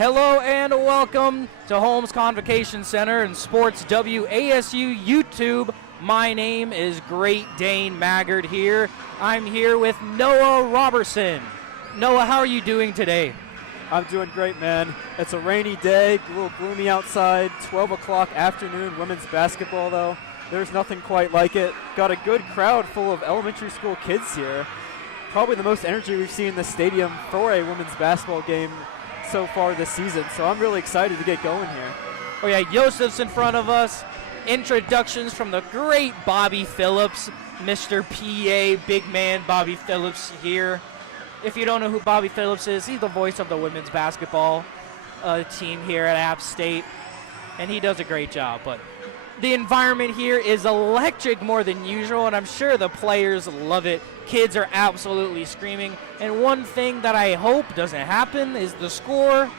Hello and welcome to Holmes Convocation Center and Sports WASU YouTube. My name is Great Dane Maggard here. I'm here with Noah Robertson. Noah, how are you doing today? I'm doing great, man. It's a rainy day, a little gloomy outside, 12 o'clock afternoon, women's basketball though. There's nothing quite like it. Got a good crowd full of elementary school kids here. Probably the most energy we've seen in the stadium for a women's basketball game so far this season, so I'm really excited to get going here. Oh yeah, Joseph's in front of us. Introductions from the great Bobby Phillips, Mr. PA, big man Bobby Phillips here. If you don't know who Bobby Phillips is, he's the voice of the women's basketball team here at App State, and he does a great job. But the environment here is electric more than usual, and I'm sure the players love it. Kids are absolutely screaming, and one thing that I hope doesn't happen is the score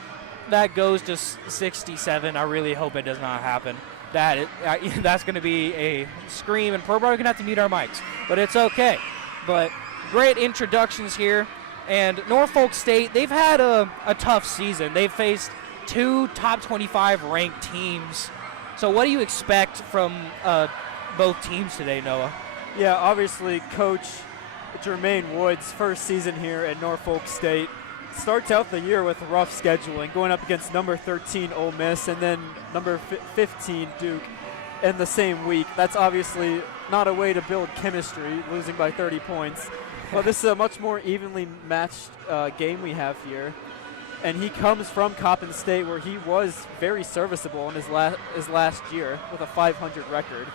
that goes to 67. I really hope it does not happen. That's going to be a scream, and we're probably going to have to mute our mics, but it's okay. But great introductions here, and Norfolk State, they've had a tough season. They've faced two top 25 ranked teams. So what do you expect from both teams today, Noah? Yeah, obviously Coach Jermaine Wood's first season here at Norfolk State starts out the year with rough scheduling, going up against number 13 Ole Miss and then number 15 Duke in the same week. That's obviously not a way to build chemistry, losing by 30 points. But this is a much more evenly matched game we have here. And he comes from Coppin State, where he was very serviceable in his last year with a 500 record.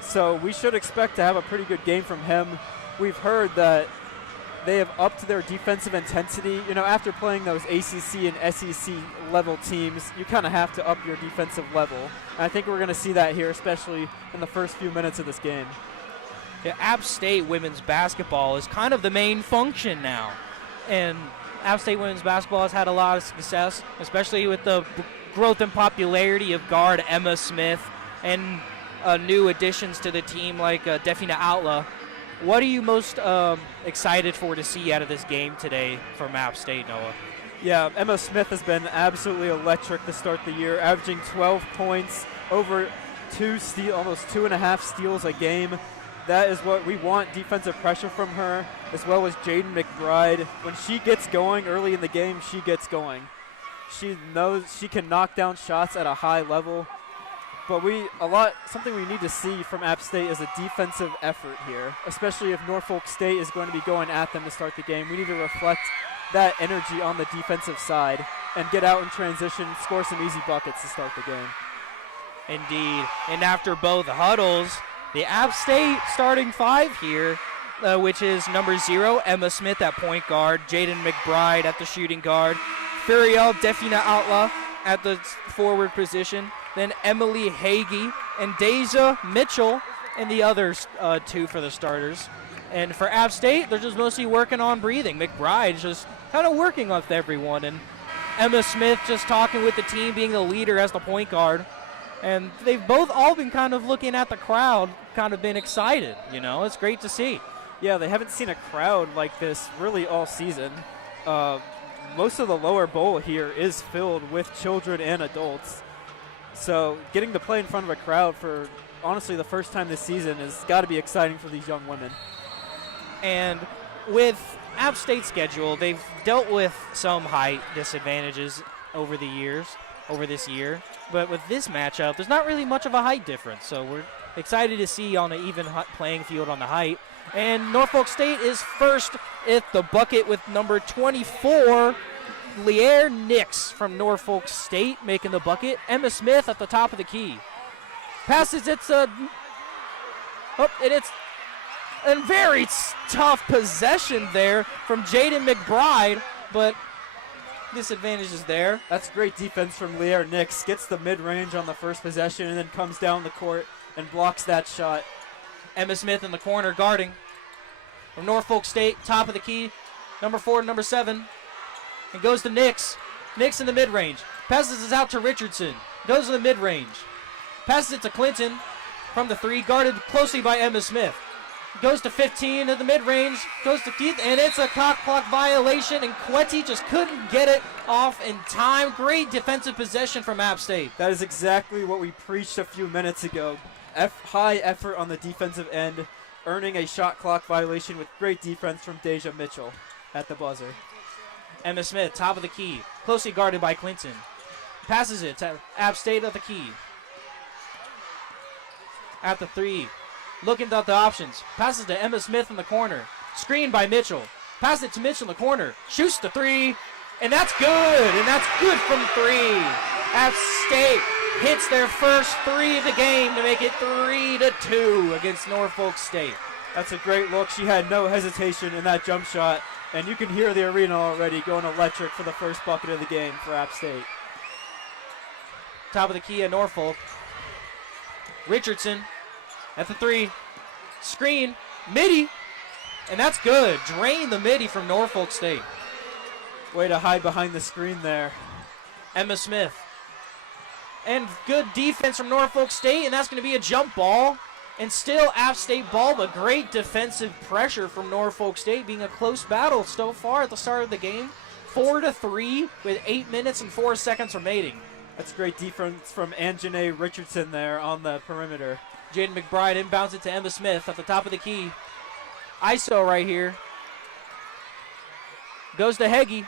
So we should expect to have a pretty good game from him. We've heard that they have upped their defensive intensity. You know, after playing those ACC and SEC level teams, you kind of have to up your defensive level. And I think we're going to see that here, especially in the first few minutes of this game. Yeah, App State women's basketball is kind of the main function now. And App State women's basketball has had a lot of success, especially with the growth and popularity of guard Emma Smith and new additions to the team like Defina Outlaw. What are you most excited for to see out of this game today from App State, Noah? Yeah, Emma Smith has been absolutely electric to start the year, averaging 12 points, over almost 2.5 steals a game. That is what we want, defensive pressure from her, as well as Jaden McBride. When she gets going early in the game, she gets going. She knows she can knock down shots at a high level. But something we need to see from App State is a defensive effort here, especially if Norfolk State is going to be going at them to start the game. We need to reflect that energy on the defensive side and get out in transition, score some easy buckets to start the game. Indeed. And after both huddles, the App State starting five here, which is number 0, Emma Smith at point guard, Jaden McBride at the shooting guard, Furiel Defina Outlaw at the forward position, then Emily Hagee and Deja Mitchell and the others two for the starters. And for App State, they're just mostly working on breathing. McBride's just kind of working with everyone, and Emma Smith just talking with the team, being the leader as the point guard. And they've both all been kind of looking at the crowd, kind of been excited, you know. It's great to see. Yeah, they haven't seen a crowd like this really all season. Most of the lower bowl here is filled with children and adults. So getting to play in front of a crowd for, honestly, the first time this season has got to be exciting for these young women. And with App State's schedule, they've dealt with some height disadvantages over this year. But with this matchup, there's not really much of a height difference. So we're excited to see on an even playing field on the height. And Norfolk State is first at the bucket with number 24, Leaire Nix from Norfolk State making the bucket. Emma Smith at the top of the key. Passes, it's a very tough possession there from Jaden McBride, but disadvantage is there. That's great defense from Leaire Nix. Gets the mid-range on the first possession and then comes down the court and blocks that shot. Emma Smith in the corner guarding. From Norfolk State, top of the key, number 4 to number 7. And goes to Nix. Nix in the mid-range. Passes it out to Richardson. Goes to the mid-range. Passes it to Clinton from the 3, guarded closely by Emma Smith. Goes to 15 at the mid-range, goes to Keith, and it's a cock block violation, and Quetty just couldn't get it off in time. Great defensive possession from App State. That is exactly what we preached a few minutes ago. High effort on the defensive end, earning a shot clock violation with great defense from Deja Mitchell at the buzzer. Emma Smith, top of the key, closely guarded by Clinton. Passes it to App State at the key. At the 3. Looking at the options. Passes to Emma Smith in the corner. Screened by Mitchell. Passes it to Mitchell in the corner. Shoots the 3. And that's good. And that's good from 3. App State hits their first 3 of the game to make it 3-2 against Norfolk State. That's a great look. She had no hesitation in that jump shot. And you can hear the arena already going electric for the first bucket of the game for App State. Top of the key at Norfolk. Richardson at the 3. Screen. Midi. And that's good. Drain the midi from Norfolk State. Way to hide behind the screen there. Emma Smith. And good defense from Norfolk State, and that's going to be a jump ball. And still App State ball, but great defensive pressure from Norfolk State, being a close battle so far at the start of the game. 4-3 with 8 minutes and 4 seconds remaining. That's great defense from Anjanae Richardson there on the perimeter. Jaden McBride inbounds it to Emma Smith at the top of the key. ISO right here. Goes to Heggie.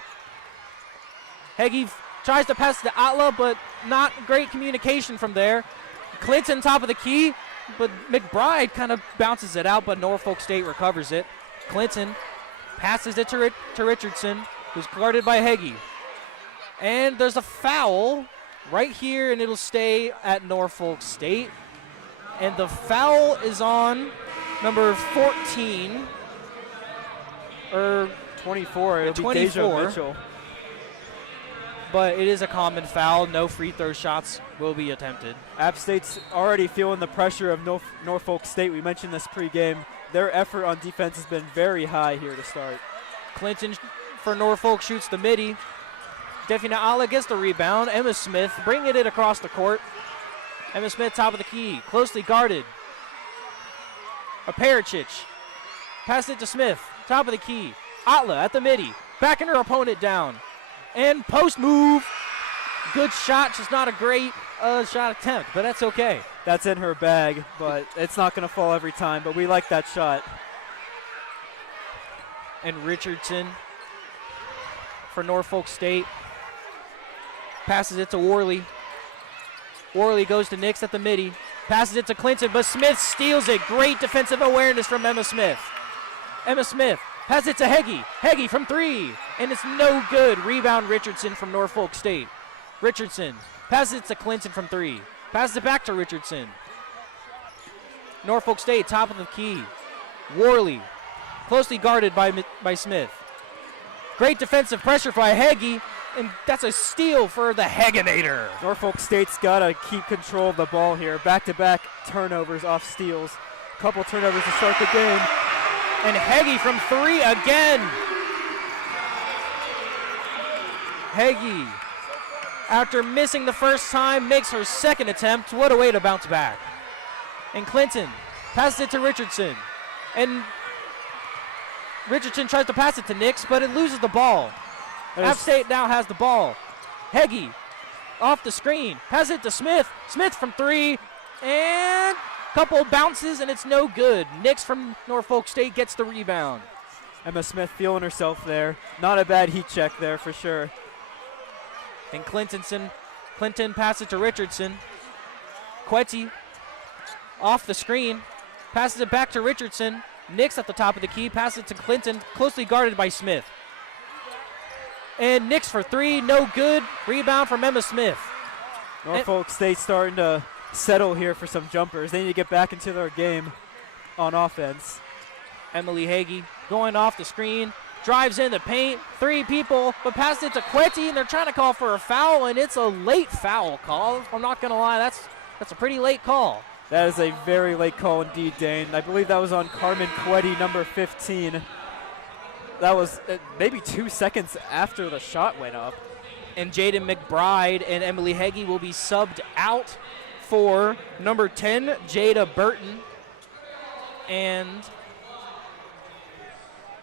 Heggie tries to pass to Atla, but not great communication from there. Clinton top of the key, but McBride kind of bounces it out, but Norfolk State recovers it. Clinton passes it to Richardson, who's guarded by Heggie. And there's a foul right here, and it'll stay at Norfolk State. And the foul is on number 14. Or 24. It'll be 24. Deja Mitchell. But it is a common foul. No free throw shots will be attempted. App State's already feeling the pressure of Norfolk State. We mentioned this pregame. Their effort on defense has been very high here to start. Clinton for Norfolk shoots the midi. Defina Ala gets the rebound. Emma Smith bringing it across the court. Emma Smith top of the key, closely guarded. Pericic. Pass it to Smith, top of the key. Atla at the midi, backing her opponent down. And post move. Good shot, just not a great shot attempt, but that's okay. That's in her bag, but it's not going to fall every time, but we like that shot. And Richardson for Norfolk State. Passes it to Worley. Worley goes to Nix at the midi. Passes it to Clinton, but Smith steals it. Great defensive awareness from Emma Smith. Emma Smith passes it to Heggie. Heggie from 3, and it's no good. Rebound Richardson from Norfolk State. Richardson passes it to Clinton from 3. Passes it back to Richardson. Norfolk State, top of the key. Worley, closely guarded by Smith. Great defensive pressure by Heggie, and that's a steal for the Hegginator. Norfolk State's got to keep control of the ball here. Back-to-back turnovers off steals. Couple turnovers to start the game. And Heggie from 3 again. Heggie, after missing the first time, makes her second attempt. What a way to bounce back. And Clinton passes it to Richardson. And Richardson tries to pass it to Nix, but it loses the ball. App State now has the ball. Heggie off the screen. Passes it to Smith. Smith from 3. And couple bounces, and it's no good. Nix from Norfolk State gets the rebound. Emma Smith feeling herself there. Not a bad heat check there for sure. And Clinton passes it to Richardson. Quetty off the screen. Passes it back to Richardson. Nix at the top of the key. Passes it to Clinton, closely guarded by Smith. And Nix for 3, no good. Rebound from Emma Smith. Norfolk State starting to settle here for some jumpers. They need to get back into their game on offense. Emily Hagee going off the screen, drives in the paint, 3 people, but passes it to Quetty, and they're trying to call for a foul, and it's a late foul call. I'm not going to lie, that's a pretty late call. That is a very late call indeed, Dane. I believe that was on Carmen Quetty, number 15. That was maybe 2 seconds after the shot went up. And Jaden McBride and Emily Hagee will be subbed out for number 10, Jada Burton. And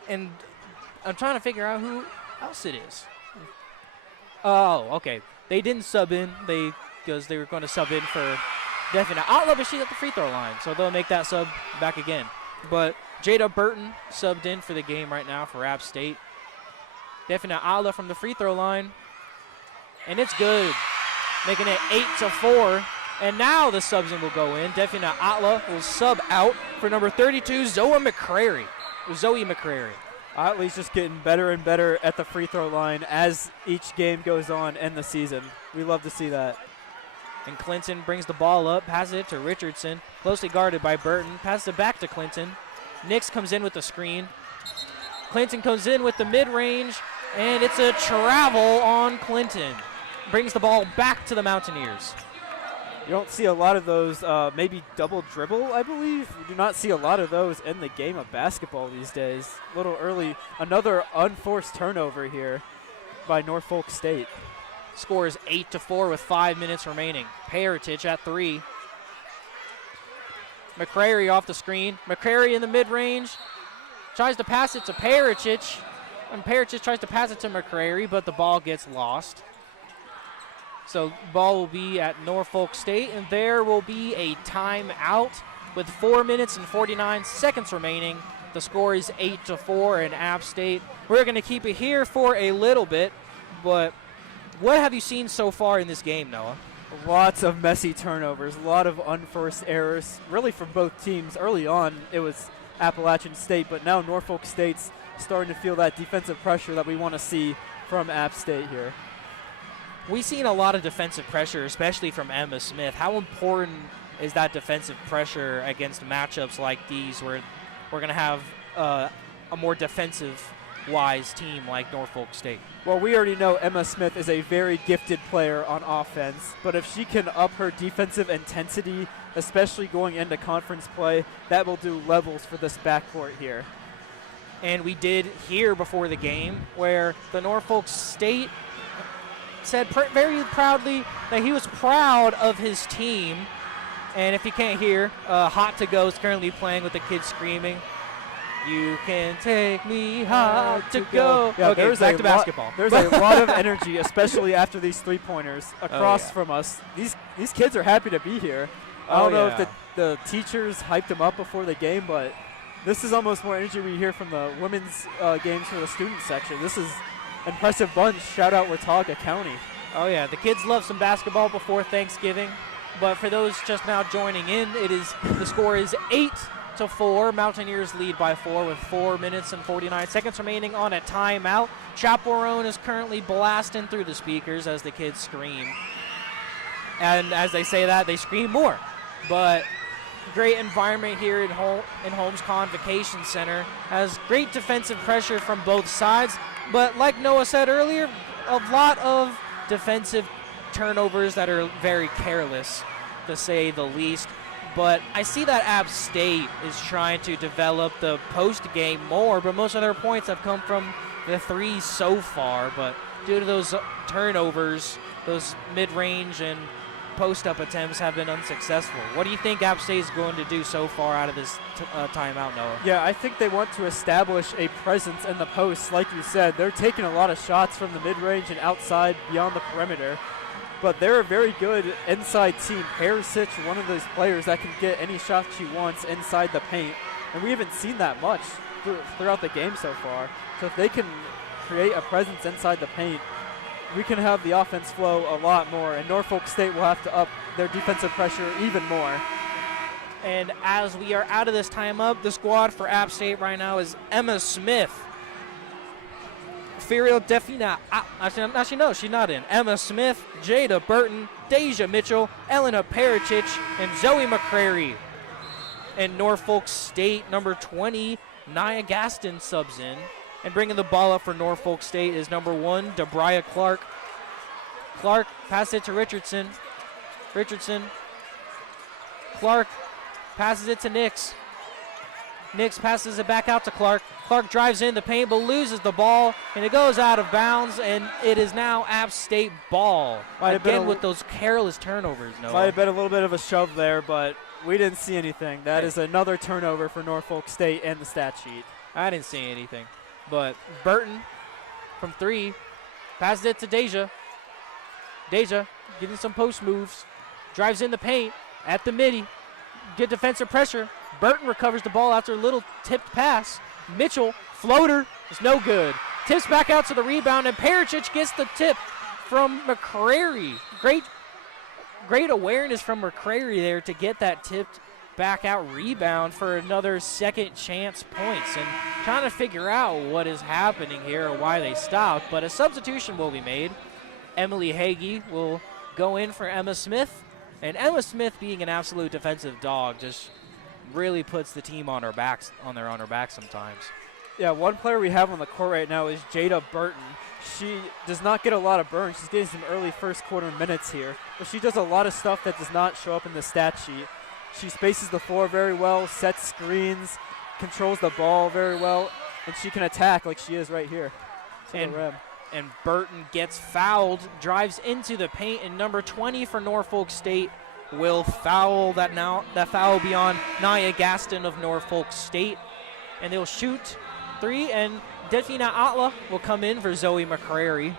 And I'm trying to figure out who else it is. Oh, okay. They didn't sub in because they were going to sub in for Defina Atla, but she's at the free throw line, so they'll make that sub back again. But Jada Burton subbed in for the game right now for App State. Defina Atla from the free throw line, and it's good, making it 8-4. And now the subs in will go in. Defina Atla will sub out for number 32, Zoe McCrary. Otley's just getting better and better at the free throw line as each game goes on in the season. We love to see that. And Clinton brings the ball up, passes it to Richardson, closely guarded by Burton, passes it back to Clinton. Nix comes in with the screen. Clinton comes in with the mid-range, and it's a travel on Clinton. Brings the ball back to the Mountaineers. You don't see a lot of those, maybe double dribble, I believe. You do not see a lot of those in the game of basketball these days. A little early, another unforced turnover here by Norfolk State. Score is 8-4 with 5 minutes remaining. Peritich at 3. McCrary off the screen. McCrary in the mid-range. Tries to pass it to Peritich. And Peritich tries to pass it to McCrary, but the ball gets lost. So ball will be at Norfolk State, and there will be a timeout with 4 minutes and 49 seconds remaining. The score is 8-4 in App State. We're going to keep it here for a little bit, but what have you seen so far in this game, Noah? Lots of messy turnovers, a lot of unforced errors, really from both teams. Early on, it was Appalachian State, but now Norfolk State's starting to feel that defensive pressure that we want to see from App State here. We've seen a lot of defensive pressure, especially from Emma Smith. How important is that defensive pressure against matchups like these where we're going to have a more defensive-wise team like Norfolk State? Well, we already know Emma Smith is a very gifted player on offense, but if she can up her defensive intensity, especially going into conference play, that will do levels for this backcourt here. And we did hear before the game where the Norfolk State said very proudly that he was proud of his team. And if you can't hear, Hot to Go is currently playing with the kids screaming, "You can take me hot to go." Yeah, okay, back to basketball. There's a lot of energy, especially after these three-pointers across from us. These kids are happy to be here. I don't know if the teachers hyped them up before the game, but this is almost more energy we hear from the women's games for the student section. This is impressive bunch. Shout out Watauga County. Oh, yeah. The kids love some basketball before Thanksgiving. But for those just now joining in, the score is 8-4. Mountaineers lead by 4 with 4 minutes and 49 seconds remaining on a timeout. Chaperone is currently blasting through the speakers as the kids scream. And as they say that, they scream more. But great environment here in Holmes Convocation Center. Has great defensive pressure from both sides. But like Noah said earlier, a lot of defensive turnovers that are very careless, to say the least. But I see that App State is trying to develop the post game more, but most of their points have come from the threes so far. But due to those turnovers, those mid-range and post-up attempts have been unsuccessful. What do you think App State is going to do so far out of this timeout, Noah? Yeah, I think they want to establish a presence in the post. Like you said, they're taking a lot of shots from the mid-range and outside beyond the perimeter. But they're a very good inside team. Perisich, one of those players that can get any shot she wants inside the paint. And we haven't seen that much throughout the game so far. So if they can create a presence inside the paint, we can have the offense flow a lot more, and Norfolk State will have to up their defensive pressure even more. And as we are out of this timeout, the squad for App State right now is Emma Smith, Furiel Defina. Actually, no, she's not in. Emma Smith, Jada Burton, Deja Mitchell, Elena Peritich, and Zoe McCrary. And Norfolk State, number 20, Nia Gaston subs in. And bringing the ball up for Norfolk State is number 1, Debriah Clark. Clark passes it to Richardson. Clark passes it to Nix. Nix passes it back out to Clark. Clark drives in the paint but loses the ball, and it goes out of bounds, and it is now App State ball. Again with those careless turnovers, Noah. Might have been a little bit of a shove there, but we didn't see anything. That is another turnover for Norfolk State and the stat sheet. I didn't see anything. But Burton from 3 passes it to Deja. Deja getting some post moves. Drives in the paint at the midi. Good defensive pressure. Burton recovers the ball after a little tipped pass. Mitchell, floater, is no good. Tips back out to the rebound, and Pericic gets the tip from McCrary. Great awareness from McCrary there to get that tipped back out rebound for another second chance points. And trying to figure out what is happening here or why they stopped, but a substitution will be made. Emily Hagee will go in for Emma Smith, and Emma Smith, being an absolute defensive dog, just really puts the team on her backs sometimes. Yeah, one player we have on the court right now is Jada Burton. She does not get a lot of burn. She's getting some early first quarter minutes here, but she does a lot of stuff that does not show up in the stat sheet. She spaces the floor very well, sets screens, controls the ball very well, and she can attack like she is right here. And Burton gets fouled, drives into the paint, and number 20 for Norfolk State will foul. That foul will be on Naya Gaston of Norfolk State, and they'll shoot 3, and Delfina Atla will come in for Zoe McCrary.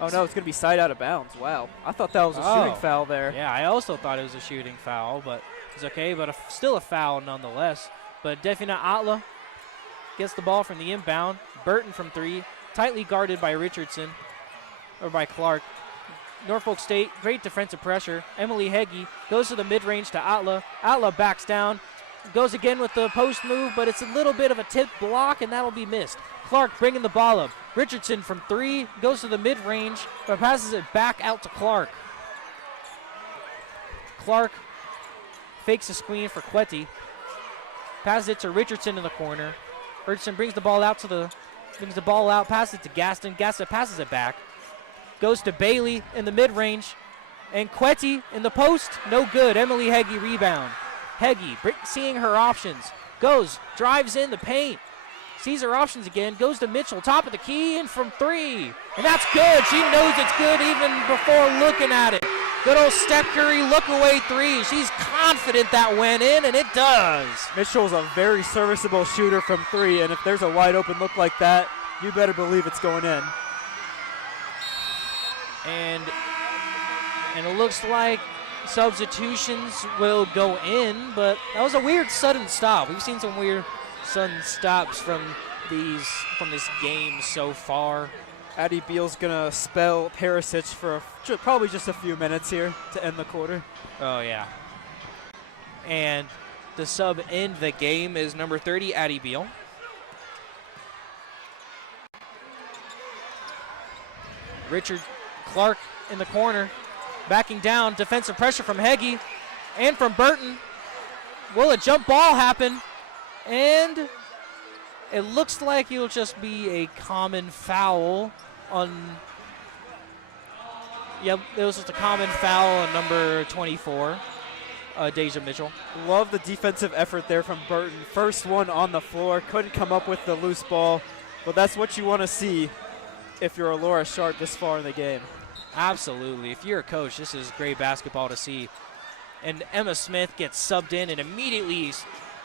Oh no, it's going to be side out of bounds. Wow. I thought that was a shooting foul there. Yeah, I also thought it was a shooting foul, but it's okay, but still a foul nonetheless. But Delfina Atla gets the ball from the inbound. Burton from 3, tightly guarded by Richardson, or by Clark. Norfolk State, great defensive pressure. Emily Heggie goes to the mid-range to Atla. Atla backs down, goes again with the post move, but it's a little bit of a tip block, and that'll be missed. Clark bringing the ball up. Richardson from 3, goes to the mid-range, but passes it back out to Clark. Clark fakes a screen for Quetti. Passes it to Richardson in the corner. Richardson brings the ball out, passes it to Gaston. Gaston passes it back. Goes to Bailey in the mid-range. And Quetti in the post, no good. Emily Heggie rebound. Heggie, seeing her options, goes, drives in the paint, sees her options again, goes to Mitchell, top of the key, and from 3. And that's good. She knows it's good even before looking at it. Good old Steph Curry look-away 3. She's confident that went in, and it does. Mitchell's a very serviceable shooter from 3, and if there's a wide-open look like that, you better believe it's going in. And it looks like substitutions will go in, but that was a weird sudden stop. We've seen some weird sudden stops from this game so far. Addie Beal's gonna spell Perisic for probably just a few minutes here to end the quarter. Oh yeah. And the sub in the game is number 30, Addie Beal. Richard Clark in the corner, backing down, defensive pressure from Heggie and from Burton. Will a jump ball happen? And it looks like it'll just be a common foul on, yep, it was just a common foul on number 24, Deja Mitchell. Love the defensive effort there from Burton. First one on the floor, couldn't come up with the loose ball, but that's what you want to see if you're a Laura Sharp this far in the game. Absolutely. If you're a coach, this is great basketball to see. And Emma Smith gets subbed in and immediately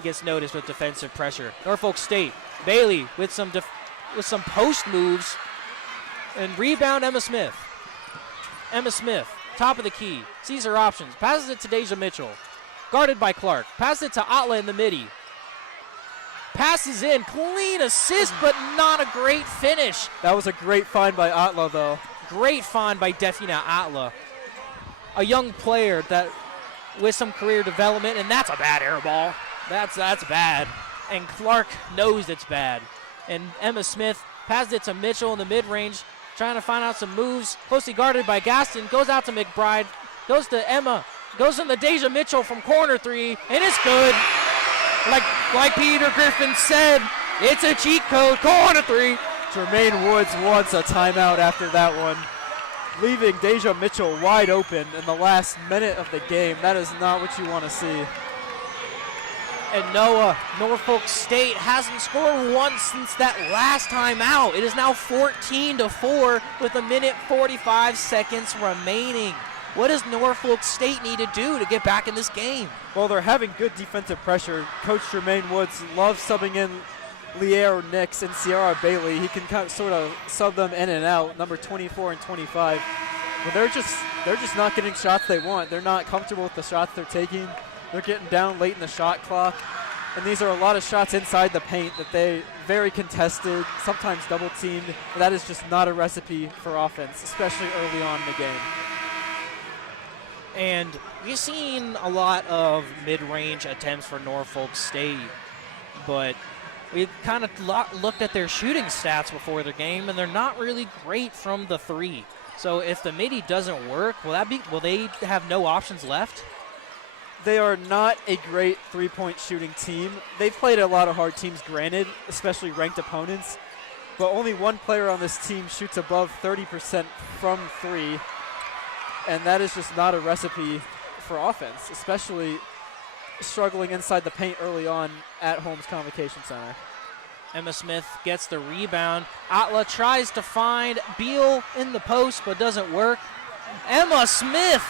gets noticed with defensive pressure. Norfolk State, Bailey with some post moves, and rebound Emma Smith. Emma Smith, top of the key, sees her options, passes it to Deja Mitchell, guarded by Clark, passes it to Atla in the midi. Passes in, clean assist, but not a great finish. That was a great find by Atla, though. Great find by Delfina Atla. A young player that with some career development, and that's a bad air ball. That's bad. And Clark knows it's bad. And Emma Smith passes it to Mitchell in the mid-range, trying to find out some moves. Closely guarded by Gaston, goes out to McBride, goes to Emma, goes in the Deja Mitchell from corner 3, and it's good. Like Peter Griffin said, it's a cheat code, corner 3. Jermaine Woods wants a timeout after that one, leaving Deja Mitchell wide open in the last minute of the game. That is not what you want to see. And Noah, Norfolk State hasn't scored once since that last time out. It is now 14-4 with 1:45 seconds remaining. What does Norfolk State need to do to get back in this game? Well, they're having good defensive pressure. Coach Jermaine Woods loves subbing in Lier Nix and Ciara Bailey. He can kind of sort of sub them in and out, number 24 and 25. But they're just not getting shots they want. They're not comfortable with the shots they're taking. They're getting down late in the shot clock. And these are a lot of shots inside the paint that they very contested, sometimes double teamed. That is just not a recipe for offense, especially early on in the game. And we've seen a lot of mid-range attempts for Norfolk State, but we kind of looked at their shooting stats before the game, and they're not really great from the three. So if the midi doesn't work, will they have no options left? They are not a great three-point shooting team. They've played a lot of hard teams, granted, especially ranked opponents, but only one player on this team shoots above 30% from three, and that is just not a recipe for offense, especially struggling inside the paint early on at Holmes Convocation Center. Emma Smith gets the rebound. Atla tries to find Beal in the post, but doesn't work. Emma Smith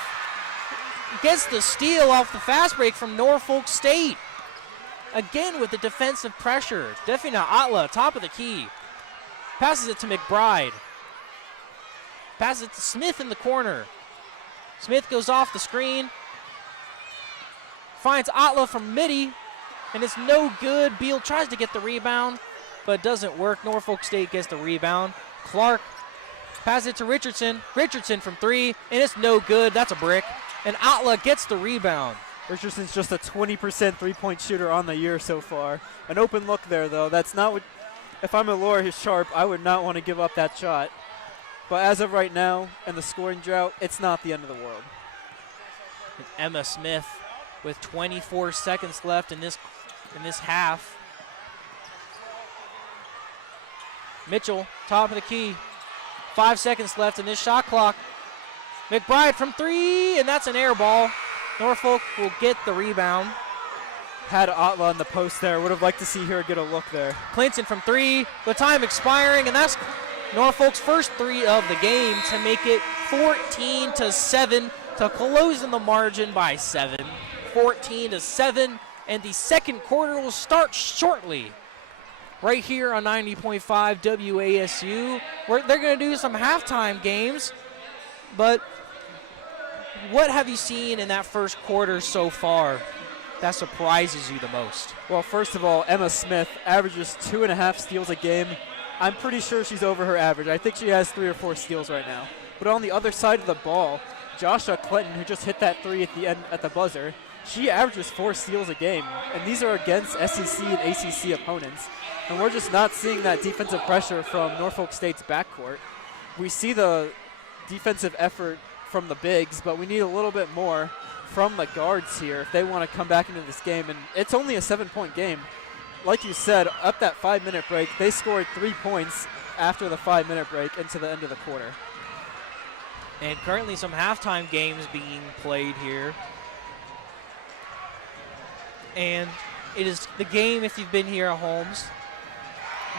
gets the steal off the fast break from Norfolk State. Again with the defensive pressure. Defina Atla, top of the key. Passes it to McBride. Passes it to Smith in the corner. Smith goes off the screen. Finds Atla from midi, and it's no good. Beal tries to get the rebound, but it doesn't work. Norfolk State gets the rebound. Clark passes it to Richardson. Richardson from three, and it's no good. That's a brick. And Atla gets the rebound. Richardson's just a 20% three-point shooter on the year so far. An open look there, though. That's not what, if I'm a Laura Sharp, I would not want to give up that shot. But as of right now, in the scoring drought, it's not the end of the world. And Emma Smith with 24 seconds left in this half. Mitchell, top of the key. 5 seconds left in this shot clock. McBride from three, and that's an air ball. Norfolk will get the rebound. Had Atla in the post there. Would have liked to see her get a look there. Clinton from three, the time expiring, and that's Norfolk's first three of the game to make it 14-7 to close in the margin by 7. 14-7, and the second quarter will start shortly. Right here on 90.5 WASU, where they're going to do some halftime games. But what have you seen in that first quarter so far that surprises you the most? Well, first of all, Emma Smith averages 2.5 steals a game. I'm pretty sure she's over her average. I think she has 3 or 4 steals right now. But on the other side of the ball, Joshua Clinton, who just hit that three at the end at the buzzer, she averages 4 steals a game. And these are against SEC and ACC opponents. And we're just not seeing that defensive pressure from Norfolk State's backcourt. We see the defensive effort from the bigs, but we need a little bit more from the guards here if they want to come back into this game. And it's only a 7-point game. Like you said, up that 5-minute break, they scored 3 points after the 5-minute break into the end of the quarter. And currently some halftime games being played here. And it is the game if you've been here at Holmes.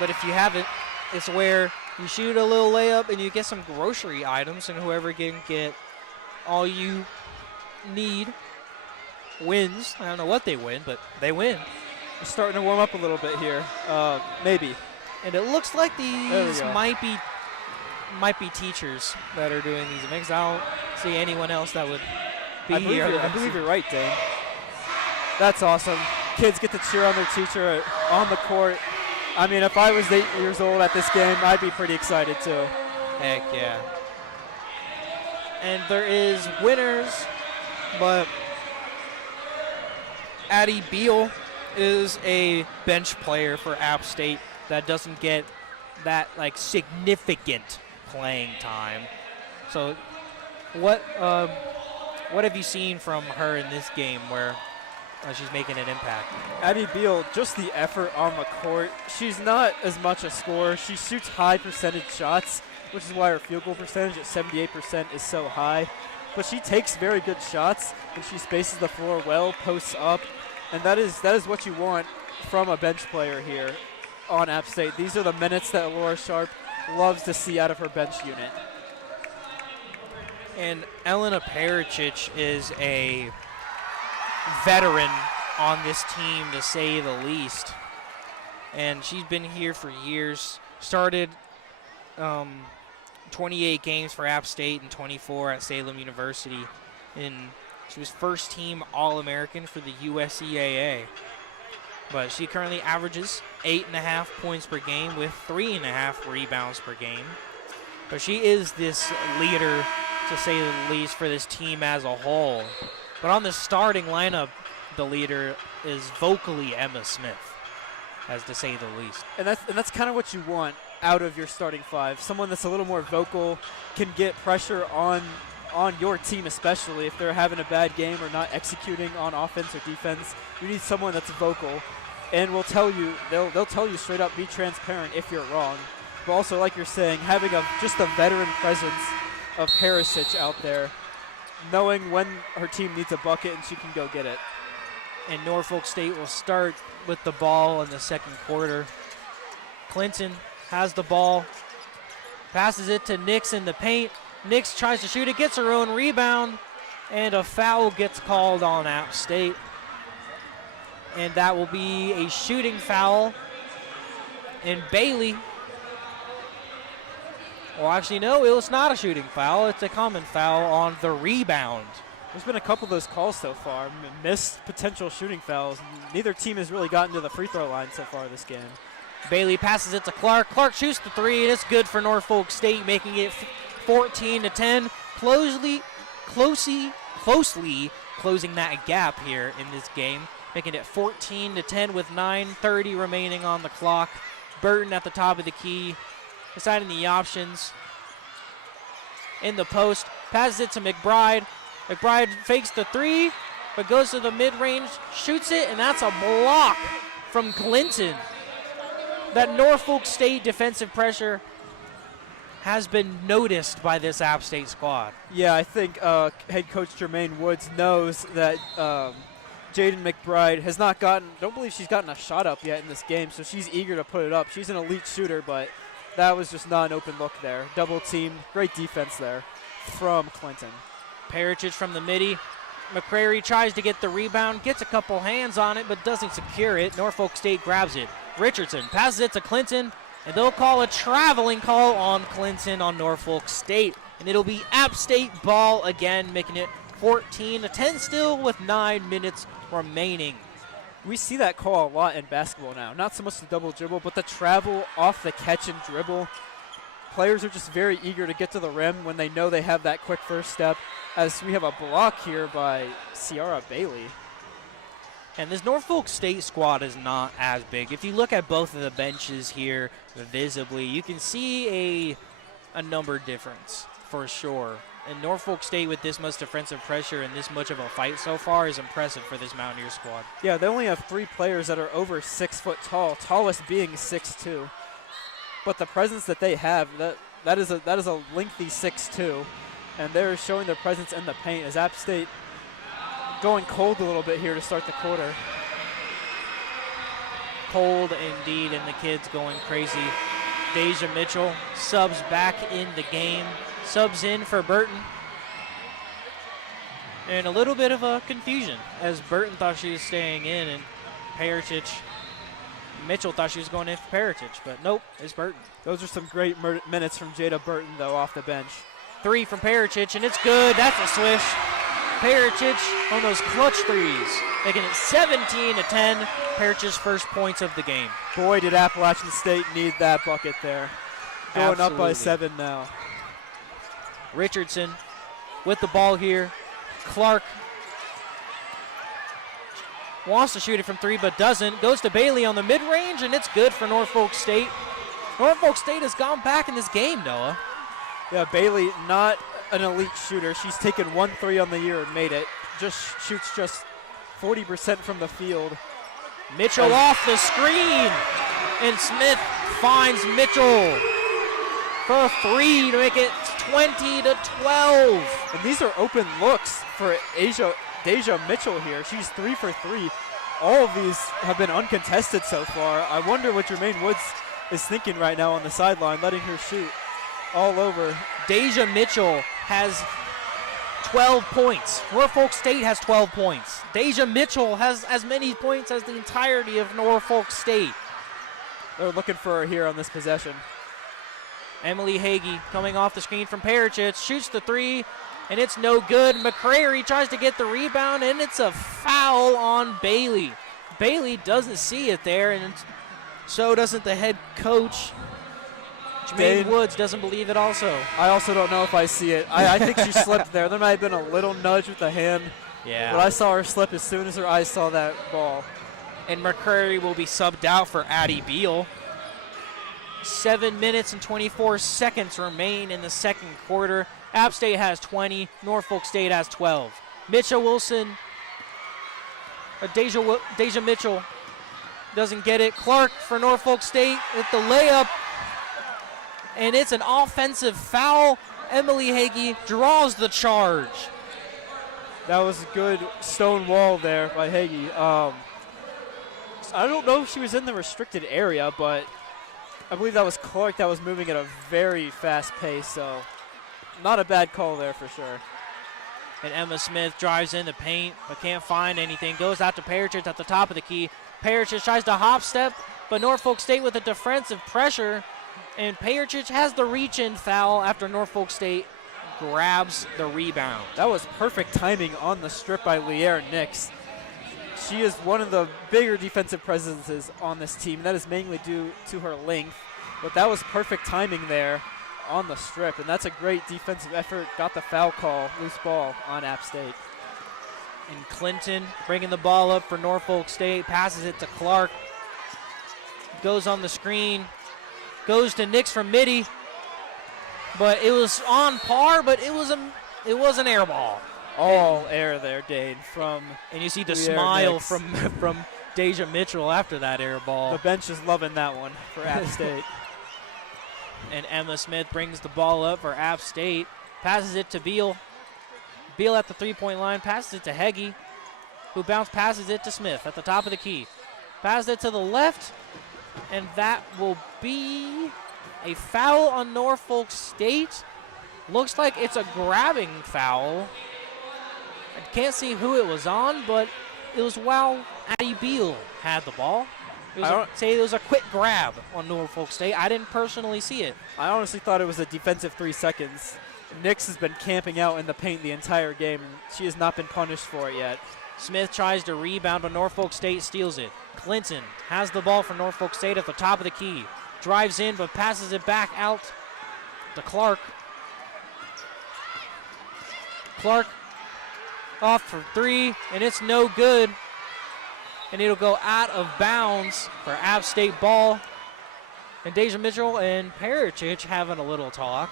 But if you haven't, it's where you shoot a little layup and you get some grocery items, and whoever can get all you need wins. I don't know what they win, but they win. We're starting to warm up a little bit here, maybe. And it looks like these might be teachers that are doing these events. I don't see anyone else that would be here. I believe you're right, Dane. That's awesome. Kids get to cheer on their teacher on the court. I mean, if I was 8 years old at this game, I'd be pretty excited too. Heck yeah. And there is winners, but Addie Beal is a bench player for App State that doesn't get that significant playing time. So what have you seen from her in this game where she's making an impact? Addie Beal, just the effort on the court. She's not as much a scorer. She shoots high percentage shots, which is why her field goal percentage at 78% is so high. But she takes very good shots, and she spaces the floor well, posts up, and that is what you want from a bench player here on App State. These are the minutes that Laura Sharp loves to see out of her bench unit. And Elena Pericic is a veteran on this team, to say the least. and she's been here for years. Started 28 games for App State and 24 at Salem University. And she was first team All-American for the USCAA. But she currently averages 8.5 points per game with 3.5 rebounds per game. But she is this leader, to say the least, for this team as a whole. But on the starting lineup, the leader is vocally Emma Smith, as to say the least. And that's kind of what you want out of your starting five. Someone that's a little more vocal, can get pressure on your team, especially if they're having a bad game or not executing on offense or defense. You need someone that's vocal and will tell you, they'll tell you straight up, be transparent if you're wrong. But also, like you're saying, having just a veteran presence of Perisic out there, knowing when her team needs a bucket and she can go get it. And Norfolk State will start with the ball in the second quarter. Clinton has the ball, passes it to Nix in the paint. Nix tries to shoot it, gets her own rebound, and a foul gets called on App State. And that will be a shooting foul. And Bailey, well, actually, no, it was not a shooting foul. It's a common foul on the rebound. There's been a couple of those calls so far, missed potential shooting fouls. Neither team has really gotten to the free throw line so far this game. Bailey passes it to Clark. Clark shoots the three, and it's good for Norfolk State, making it 14-10. Closely closing that gap here in this game, making it 14-10 with 9:30 remaining on the clock. Burton at the top of the key, deciding the options. In the post, passes it to McBride. McBride fakes the three, but goes to the mid-range, shoots it, and that's a block from Clinton. That Norfolk State defensive pressure has been noticed by this App State squad. Yeah, I think head coach Jermaine Woods knows that Jaden McBride has not don't believe she's gotten a shot up yet in this game, so she's eager to put it up. She's an elite shooter, but that was just not an open look there. Double team, great defense there from Clinton. Perisic from the midi. McCrary tries to get the rebound, gets a couple hands on it, but doesn't secure it. Norfolk State grabs it. Richardson passes it to Clinton, and they'll call a traveling call on Clinton on Norfolk State. And it'll be App State ball again, making it 14-10 still with 9 minutes remaining. We see that call a lot in basketball now. Not so much the double dribble, but the travel off the catch and dribble. Players are just very eager to get to the rim when they know they have that quick first step, as we have a block here by Ciara Bailey. And this Norfolk State squad is not as big. If you look at both of the benches here visibly, you can see a number difference for sure. And Norfolk State with this much defensive pressure and this much of a fight so far is impressive for this Mountaineer squad. Yeah, they only have 3 players that are over 6 foot tall, tallest being 6'2". But the presence that they have, that is a lengthy 6'2", and they're showing their presence in the paint as App State going cold a little bit here to start the quarter. Cold indeed, and the kids going crazy. Deja Mitchell subs back in the game, subs in for Burton. And a little bit of a confusion as Burton thought she was staying in, and Mitchell thought she was going in for Perisic, but nope, it's Burton. Those are some great minutes from Jada Burton, though, off the bench. 3 from Perisic, and it's good. That's a swish. Perisic on those clutch threes, making it 17-10. Perisic's first points of the game. Boy, did Appalachian State need that bucket there. Going up by 7 now. Richardson with the ball here. Clark wants to shoot it from 3 but doesn't. Goes to Bailey on the mid-range, and it's good for Norfolk State. Norfolk State has gone back in this game, Noah. Yeah, Bailey, not an elite shooter. She's taken 1 3 on the year and made it. Shoots 40% from the field. Mitchell off the screen, and Smith finds Mitchell for a 3 to make it 20-12. And these are open looks for Deja Mitchell here. She's 3 for 3. All of these have been uncontested so far. I wonder what Jermaine Woods is thinking right now on the sideline, letting her shoot all over. Deja Mitchell has 12 points. Norfolk State has 12 points. Deja Mitchell has as many points as the entirety of Norfolk State. They're looking for her here on this possession. Emily Hagee coming off the screen from Perich, shoots the three, and it's no good. McCrary tries to get the rebound, and it's a foul on Bailey. Bailey doesn't see it there, and so doesn't the head coach. Jermaine Woods doesn't believe it also. I also don't know if I see it. I think she slipped there. There might have been a little nudge with the hand. Yeah. But I saw her slip as soon as her eyes saw that ball. And McCrary will be subbed out for Addie Beal. 7 minutes and 24 seconds remain in the second quarter. App State has 20. Norfolk State has 12. Mitchell Wilson, Deja Mitchell doesn't get it. Clark for Norfolk State with the layup. And it's an offensive foul. Emily Hagee draws the charge. That was a good stone wall there by Hagee. I don't know if she was in the restricted area, but I believe that was Clark that was moving at a very fast pace, so not a bad call there for sure. And Emma Smith drives in the paint, but can't find anything. Goes out to Perich at the top of the key. Perich tries to hop step, but Norfolk State with a defensive pressure. And Perich has the reach-in foul after Norfolk State grabs the rebound. That was perfect timing on the strip by Leaire Nix. She is one of the bigger defensive presences on this team. That is mainly due to her length, but that was perfect timing there on the strip, and that's a great defensive effort. Got the foul call, loose ball on App State. And Clinton bringing the ball up for Norfolk State, passes it to Clark. Goes on the screen, goes to Nix from midi, but it was on par, but it was an air ball. All air there, Dane, and you see the Leaire smile Nix. from Deja Mitchell after that air ball. The bench is loving that one for App State. And Emma Smith brings the ball up for App State, passes it to Beal. Beal at the three-point line, passes it to Heggie, who passes it to Smith at the top of the key. Passes it to the left, and that will be a foul on Norfolk State. Looks like it's a grabbing foul. I can't see who it was on, but it was while Addie Beal had the ball. It was a quick grab on Norfolk State. I didn't personally see it. I honestly thought it was a defensive 3 seconds. Nix has been camping out in the paint the entire game, and she has not been punished for it yet. Smith tries to rebound, but Norfolk State steals it. Clinton has the ball for Norfolk State at the top of the key. Drives in, but passes it back out to Clark. Clark off for three, and it's no good. And it'll go out of bounds for App State ball. And Deja Mitchell and Perich having a little talk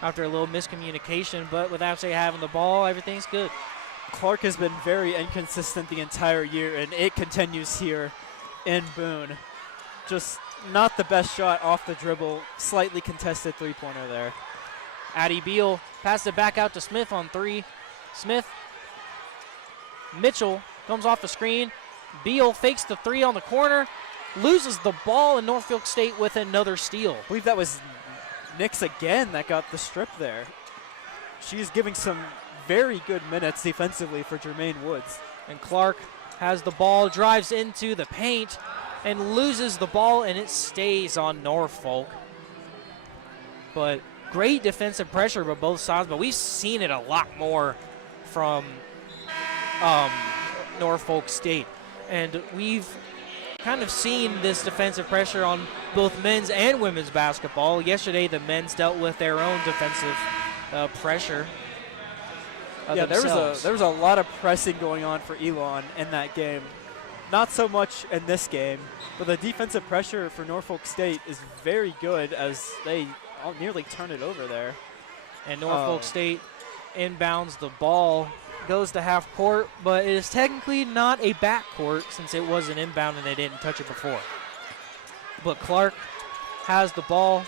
after a little miscommunication, but with App State having the ball, everything's good. Clark has been very inconsistent the entire year, and it continues here in Boone. Just not the best shot off the dribble, slightly contested three-pointer there. Addie Beal passed it back out to Smith on three. Smith, Mitchell comes off the screen. Beal fakes the three on the corner, loses the ball, and Norfolk State with another steal. I believe that was Nix again that got the strip there. She's giving some very good minutes defensively for Jermaine Woods. And Clark has the ball, drives into the paint, and loses the ball, and it stays on Norfolk. But great defensive pressure by both sides, but we've seen it a lot more from Norfolk State. And we've kind of seen this defensive pressure on both men's and women's basketball. Yesterday, the men's dealt with their own defensive pressure. Yeah, there was a lot of pressing going on for Elon in that game. Not so much in this game, but the defensive pressure for Norfolk State is very good as they nearly turn it over there. And Norfolk State inbounds the ball, goes to half court, but it is technically not a back court since it was an inbound and they didn't touch it before. But Clark has the ball.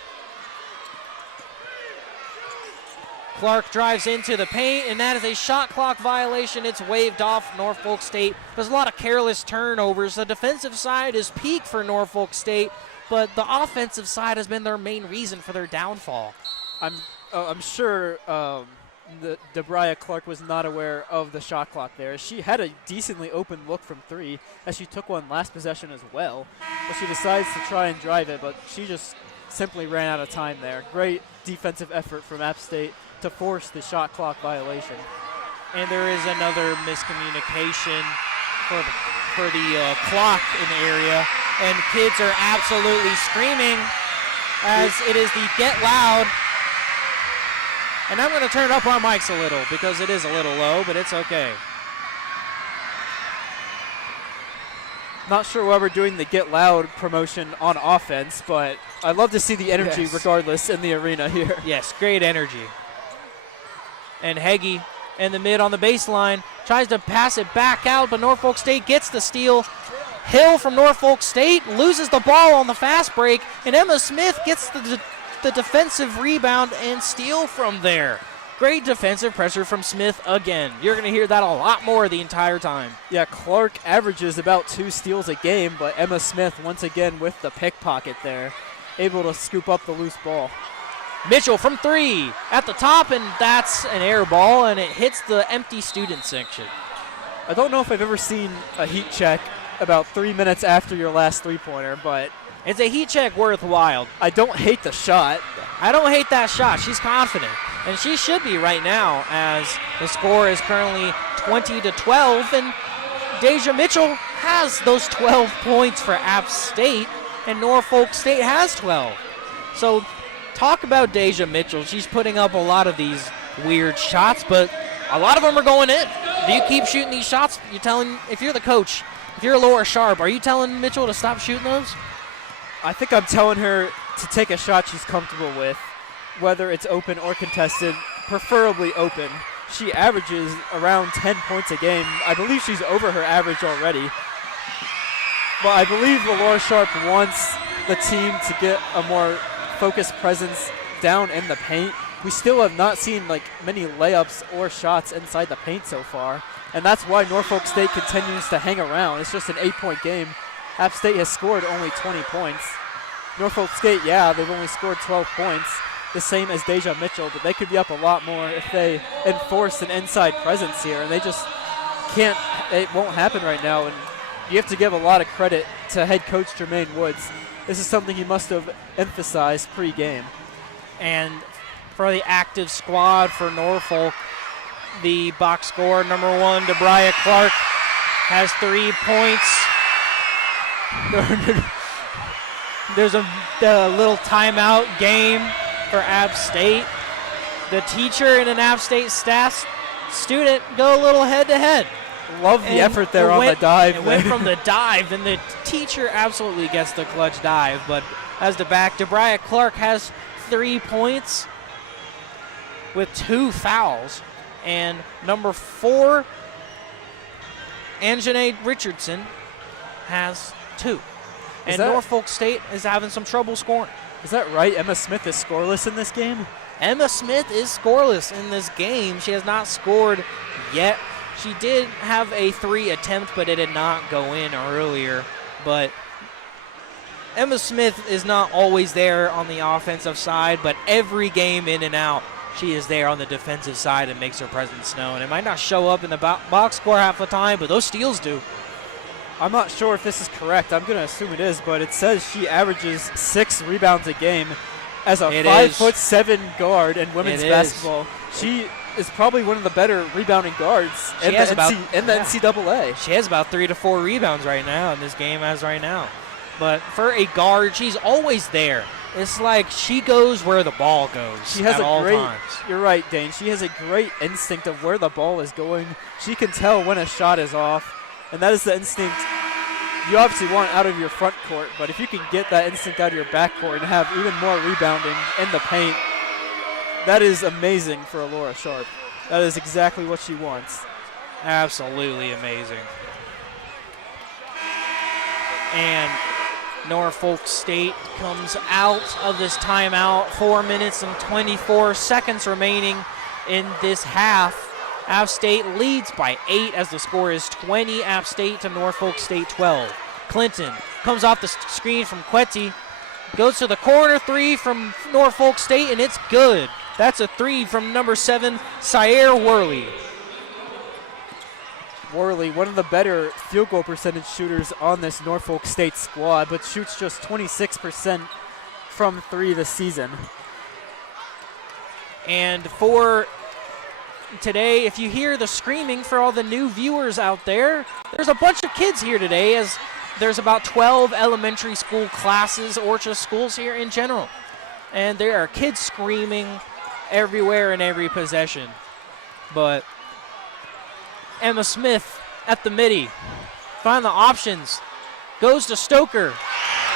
Clark drives into the paint, and that is a shot clock violation. It's waved off Norfolk State. There's a lot of careless turnovers. The defensive side is peak for Norfolk State, but the offensive side has been their main reason for their downfall. I'm sure DeBria Clark was not aware of the shot clock there. She had a decently open look from 3 as she took one last possession as well. But she decides to try and drive it, but she just simply ran out of time there. Great defensive effort from App State to force the shot clock violation. And there is another miscommunication for the clock in the area. And kids are absolutely screaming as it is the Get Loud. And I'm going to turn up our mics a little because it is a little low, but it's okay. Not sure why we're doing the Get Loud promotion on offense, but I love to see the energy regardless in the arena here. Yes, great energy. And Heggie in the mid on the baseline tries to pass it back out, but Norfolk State gets the steal. Hill from Norfolk State loses the ball on the fast break, and Emma Smith gets the defensive rebound and steal from there. Great defensive pressure from Smith again. You're going to hear that a lot more the entire time. Yeah, Clark averages about 2 steals a game, but Emma Smith once again with the pickpocket there, able to scoop up the loose ball. Mitchell from 3 at the top, and that's an air ball, and it hits the empty student section. I don't know if I've ever seen a heat check about 3 minutes after your last three-pointer, but it's a heat check worthwhile. I don't hate the shot. I don't hate that shot. She's confident, and she should be right now as the score is currently 20-12, and Deja Mitchell has those 12 points for App State, and Norfolk State has 12. So talk about Deja Mitchell. She's putting up a lot of these weird shots, but a lot of them are going in. Do you keep shooting these shots? If you're the coach, if you're Laura Sharp, are you telling Mitchell to stop shooting those? I think I'm telling her to take a shot she's comfortable with, whether it's open or contested, preferably open. She averages around 10 points a game. I believe she's over her average already. But I believe Laura Sharp wants the team to get a more focused presence down in the paint. We still have not seen many layups or shots inside the paint so far, and that's why Norfolk State continues to hang around. It's just an 8-point game. App State has scored only 20 points. Norfolk State, they've only scored 12 points, the same as Deja Mitchell, but they could be up a lot more if they enforce an inside presence here, and they just can't. It won't happen right now, and you have to give a lot of credit to head coach Jermaine Woods. This is something he must have emphasized pre-game. And for the active squad for Norfolk, the box score, number 1, DeBria Clark, has 3 points. There's a little timeout game for App State. The teacher and an App State staff student go a little head-to-head. Love the effort there on the dive. It went from the dive, and the teacher absolutely gets the clutch dive. But as the back, DeBria Clark has 3 points with 2 fouls. And number 4, Anjanae Richardson, has 2. And Norfolk State is having some trouble scoring. Is that right? Emma Smith is scoreless in this game? Emma Smith is scoreless in this game. She has not scored yet. She did have a 3 attempt, but it did not go in earlier. But Emma Smith is not always there on the offensive side, but every game in and out, she is there on the defensive side and makes her presence known. It might not show up in the box score half the time, but those steals do. I'm not sure if this is correct. I'm going to assume it is, but it says she averages 6 rebounds a game as a 5'7" guard in women's basketball. She is probably one of the better rebounding guards in the NCAA. She has about 3 to 4 rebounds right now in this game as right now. But for a guard, she's always there. It's like she goes where the ball goes. She has at all times. You're right, Dane. She has a great instinct of where the ball is going. She can tell when a shot is off. And that is the instinct you obviously want out of your front court, but if you can get that instinct out of your back court and have even more rebounding in the paint, that is amazing for Laura Sharp. That is exactly what she wants. Absolutely amazing. And Norfolk State comes out of this timeout. 4 minutes and 24 seconds remaining in this half. App State leads by 8 as the score is 20 App State to Norfolk State 12. Clinton comes off the screen from Quetti, goes to the corner 3 from Norfolk State, and it's good. That's a three from number 7, Syer Worley. Worley, one of the better field goal percentage shooters on this Norfolk State squad, but shoots just 26% from 3 this season. And for today, if you hear the screaming for all the new viewers out there, there's a bunch of kids here today, as there's about 12 elementary school classes or just schools here in general. And there are kids screaming everywhere in every possession. But Emma Smith at the midi. Find the options. Goes to Stoker.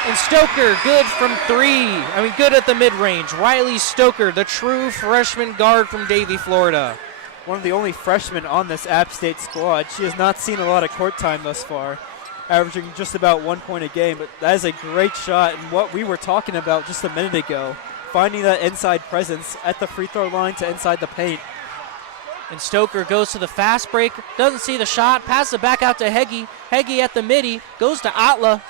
And Stoker good from 3. Good at the mid-range. Riley Stoker, the true freshman guard from Davie, Florida. One of the only freshmen on this App State squad. She has not seen a lot of court time thus far, averaging just about 1 point a game, but that is a great shot, and what we were talking about just a minute ago, finding that inside presence at the free throw line to inside the paint. And Stoker goes to the fast break, doesn't see the shot, passes it back out to Heggie. Heggie at the midi, goes to Atla.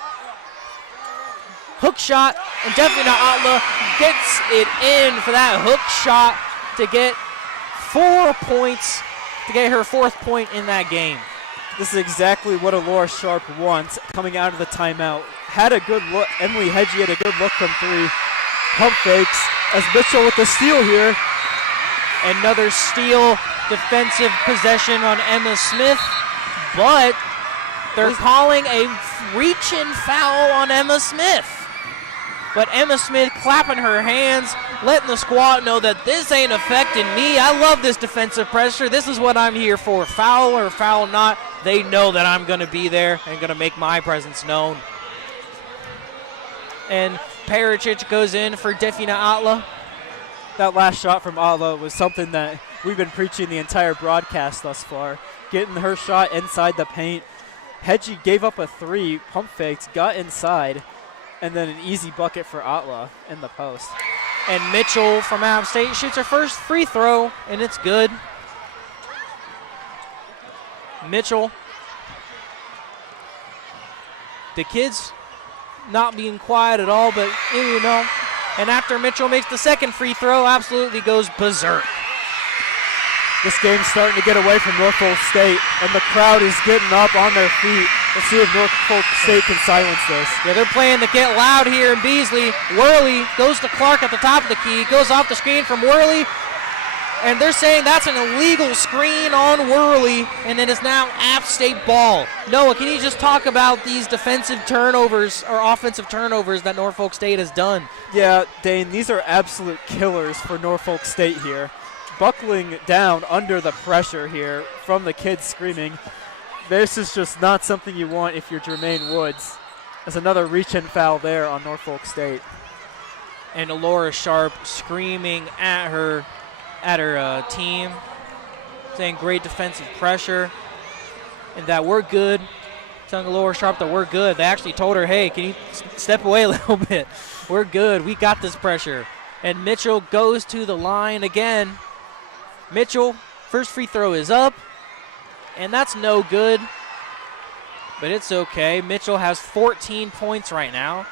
Hook shot, and definitely not Atla gets it in for that hook shot to get 4 points, to get her 4th point in that game. This is exactly what Alora Sharp wants coming out of the timeout. Had a good look. Emily Heggie had a good look from 3. Pump fakes as Mitchell with the steal here. Another steal, defensive possession on Emma Smith, but they're calling a reach-in foul on Emma Smith. But Emma Smith clapping her hands, letting the squad know that this ain't affecting me. I love this defensive pressure. This is what I'm here for. Foul or foul not, they know that I'm going to be there and going to make my presence known. And Pericic goes in for Defina Atla. That last shot from Atla was something that we've been preaching the entire broadcast thus far. Getting her shot inside the paint. Heggie gave up a 3, pump fakes, got inside, and then an easy bucket for Atla in the post. And Mitchell from App State shoots her first free throw, and it's good. Mitchell. The kids not being quiet at all, but you know. And after Mitchell makes the second free throw, absolutely goes berserk. This game's starting to get away from Norfolk State, and the crowd is getting up on their feet. Let's see if Norfolk State can silence this. Yeah, they're playing to get loud here in Beasley. Worley goes to Clark at the top of the key, goes off the screen from Worley, and they're saying that's an illegal screen on Worley, and it is now App State ball. Noah, can you just talk about these defensive turnovers or offensive turnovers that Norfolk State has done? Yeah, Dane, these are absolute killers for Norfolk State here. Buckling down under the pressure here from the kids screaming. This is just not something you want if you're Jermaine Woods. There's another reach-in foul there on Norfolk State. And Alora Sharp screaming at her team, saying great defensive pressure and that we're good. Telling Alora Sharp that we're good. They actually told her, hey, can you step away a little bit? We're good. We got this pressure. And Mitchell goes to the line again. Mitchell, first free throw is up, and that's no good, but it's okay. Mitchell has 14 points right now.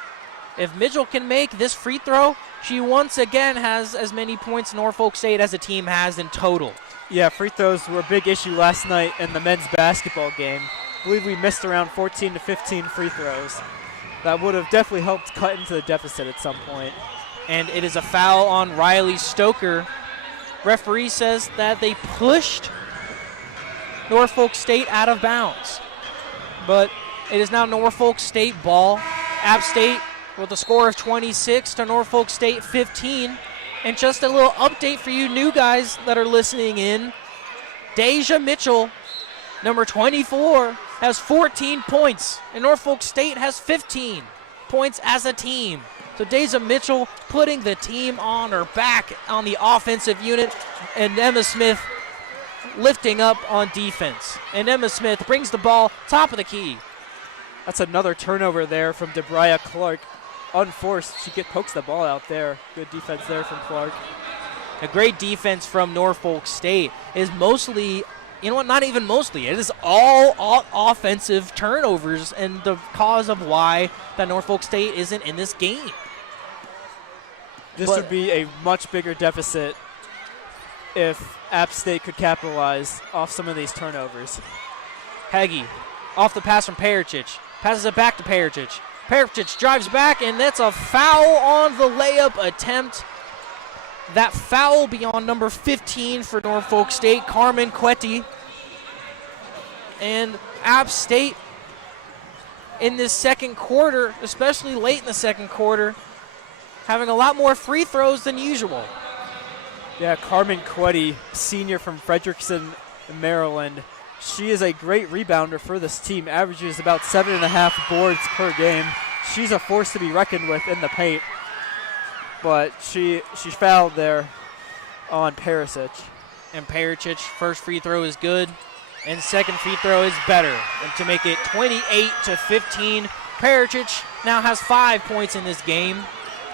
If Mitchell can make this free throw, she once again has as many points Norfolk State as a team has in total. Yeah, free throws were a big issue last night in the men's basketball game. I believe we missed around 14 to 15 free throws. That would have definitely helped cut into the deficit at some point. And it is a foul on Riley Stoker. Referee says that they pushed Norfolk State out of bounds. But it is now Norfolk State ball. App State with a score of 26 to Norfolk State 15. And just a little update for you new guys that are listening in. Deja Mitchell, number 24, has 14 points. And Norfolk State has 15 points as a team. So Deja Mitchell putting the team on her back on the offensive unit, and Emma Smith lifting up on defense. And Emma Smith brings the ball top of the key. That's another turnover there from Debriah Clark. Unforced, she pokes the ball out there. Good defense there from Clark. A great defense from Norfolk State is mostly, you know what, not even mostly. It is all offensive turnovers and the cause of why that Norfolk State isn't in this game. This would be a much bigger deficit if App State could capitalize off some of these turnovers. Heggie off the pass from Pericic. Passes it back to Pericic. Pericic drives back, and that's a foul on the layup attempt. That foul be on number 15 for Norfolk State, Carmen Quetti. And App State in this second quarter, especially late in the second quarter, having a lot more free throws than usual. Yeah, Carmen Quetti, senior from Frederickson, Maryland. She is a great rebounder for this team, averages about 7.5 boards per game. She's a force to be reckoned with in the paint, but she fouled there on Perisic. And Pericic, first free throw is good, and second free throw is better. And to make it 28-15, Pericic now has 5 points in this game.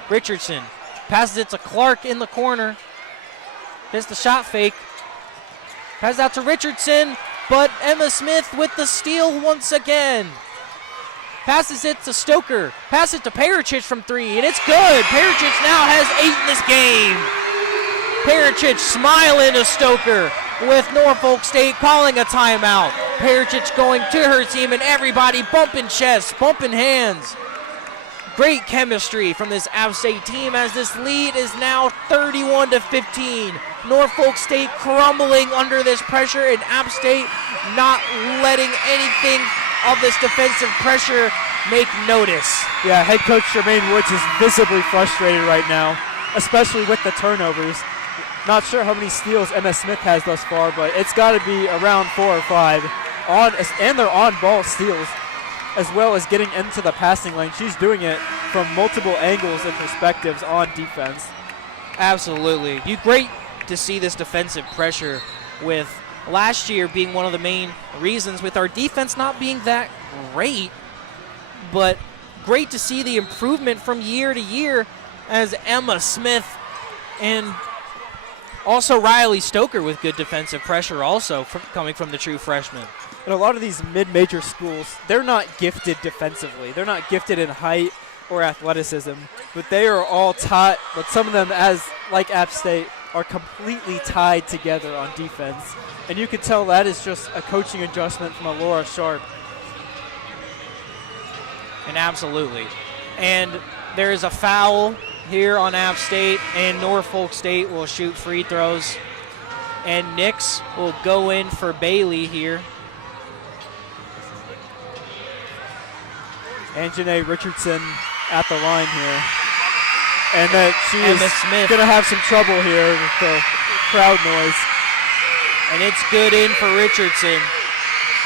Richardson passes it to Clark in the corner. There's the shot fake. Passes out to Richardson, but Emma Smith with the steal once again. Passes it to Stoker. Passes it to Pericic from 3, and it's good. Pericic now has 8 in this game. Pericic smiling to Stoker with Norfolk State calling a timeout. Pericic going to her team, and everybody bumping chests, bumping hands. Great chemistry from this App State team as this lead is now 31-15. Norfolk State crumbling under this pressure, and App State not letting anything of this defensive pressure make notice. Yeah, head coach Jermaine Woods is visibly frustrated right now, especially with the turnovers. Not sure how many steals MS Smith has thus far, but it's got to be around 4 or 5. And they're on-ball steals, as well as getting into the passing lane. She's doing it from multiple angles and perspectives on defense. Absolutely. Great to see this defensive pressure, with last year being one of the main reasons with our defense not being that great, but great to see the improvement from year to year as Emma Smith and also Riley Stoker with good defensive pressure also coming from the true freshman. And a lot of these mid-major schools, they're not gifted defensively. They're not gifted in height or athleticism, but they are all taught, but some of them, as like App State, are completely tied together on defense. And you can tell that is just a coaching adjustment from Laura Sharp. And absolutely. And there is a foul here on App State, and Norfolk State will shoot free throws. And Nix will go in for Bailey here. And Janae Richardson at the line here. And that she Emma is Smith going to have some trouble here with the crowd noise. And it's good in for Richardson.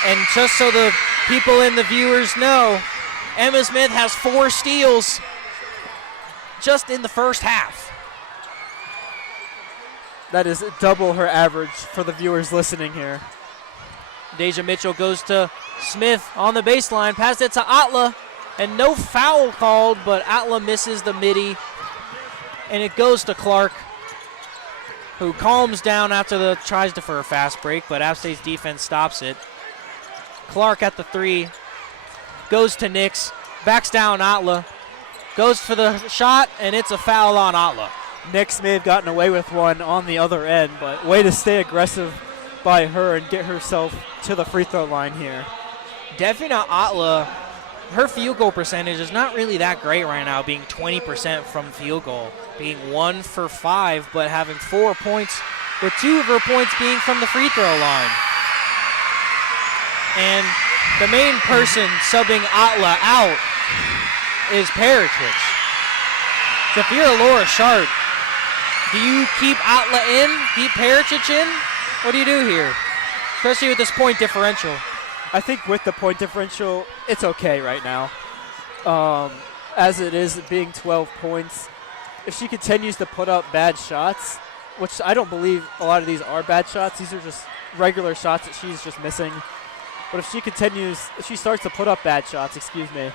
And just so the people and the viewers know, Emma Smith has 4 steals just in the first half. That is double her average for the viewers listening here. Deja Mitchell goes to Smith on the baseline, pass it to Atla, and no foul called, but Atla misses the midi, and it goes to Clark, who calms down after tries for a fast break, but App State's defense stops it. Clark at the 3, goes to Nix, backs down Atla, goes for the shot, and it's a foul on Atla. Nix may have gotten away with one on the other end, but way to stay aggressive by her and get herself to the free throw line here. Defina Atla, her field goal percentage is not really that great right now, being 20% from field goal, being 1 for 5, but having 4 points, with 2 of her points being from the free throw line. And the main person subbing Atla out is Pericic. So if you're Laura Sharp, do you keep Atla in, keep Pericic in? What do you do here? Especially with this point differential. I think with the point differential, it's okay right now. As it is being 12 points, if she continues to put up bad shots, which I don't believe a lot of these are bad shots, these are just regular shots that she's just missing. But if she starts to put up bad shots, then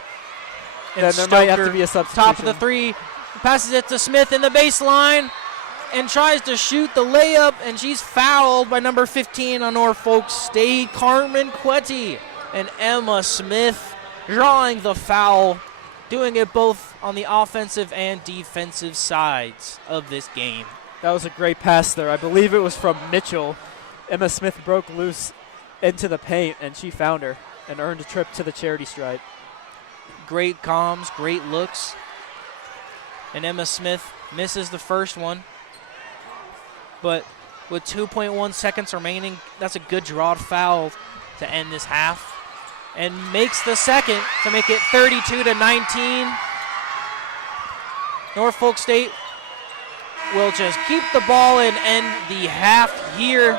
there might have to be a substitution. Top of the 3, passes it to Smith in the baseline, and tries to shoot the layup, and she's fouled by number 15 on Norfolk State, Carmen Quetti. And Emma Smith drawing the foul, doing it both on the offensive and defensive sides of this game. That was a great pass there. I believe it was from Mitchell. Emma Smith broke loose into the paint, and she found her and earned a trip to the charity stripe. Great comms, great looks. And Emma Smith misses the first one. But with 2.1 seconds remaining, that's a good drawed foul to end this half. And makes the second to make it 32-19. Norfolk State will just keep the ball and end the half here.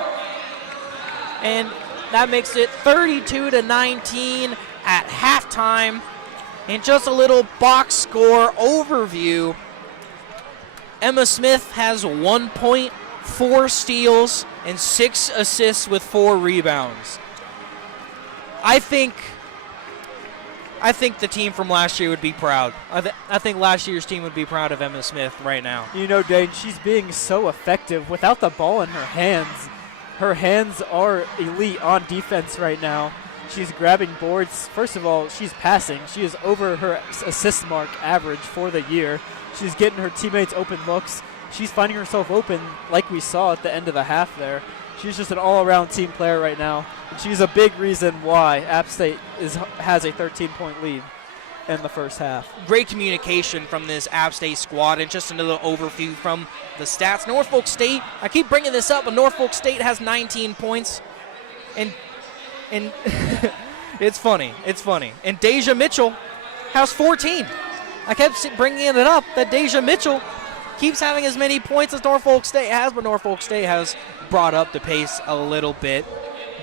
And that makes it 32-19 at halftime. And just a little box score overview. Emma Smith has 1 point, 4 steals, and 6 assists with 4 rebounds. I think the team from last year would be proud. I think last year's team would be proud of Emma Smith right now. You know, Dane, she's being so effective without the ball in her hands. Her hands are elite on defense right now. She's grabbing boards. First of all, she's passing. She is over her assist mark average for the year. She's getting her teammates open looks. She's finding herself open like we saw at the end of the half there. She's just an all-around team player right now. And she's a big reason why App State has a 13-point lead in the first half. Great communication from this App State squad, and just another overview from the stats. Norfolk State, I keep bringing this up, but Norfolk State has 19 points. And it's funny. And Deja Mitchell has 14. I kept bringing it up that Deja Mitchell keeps having as many points as Norfolk State has, but Norfolk State has brought up the pace a little bit.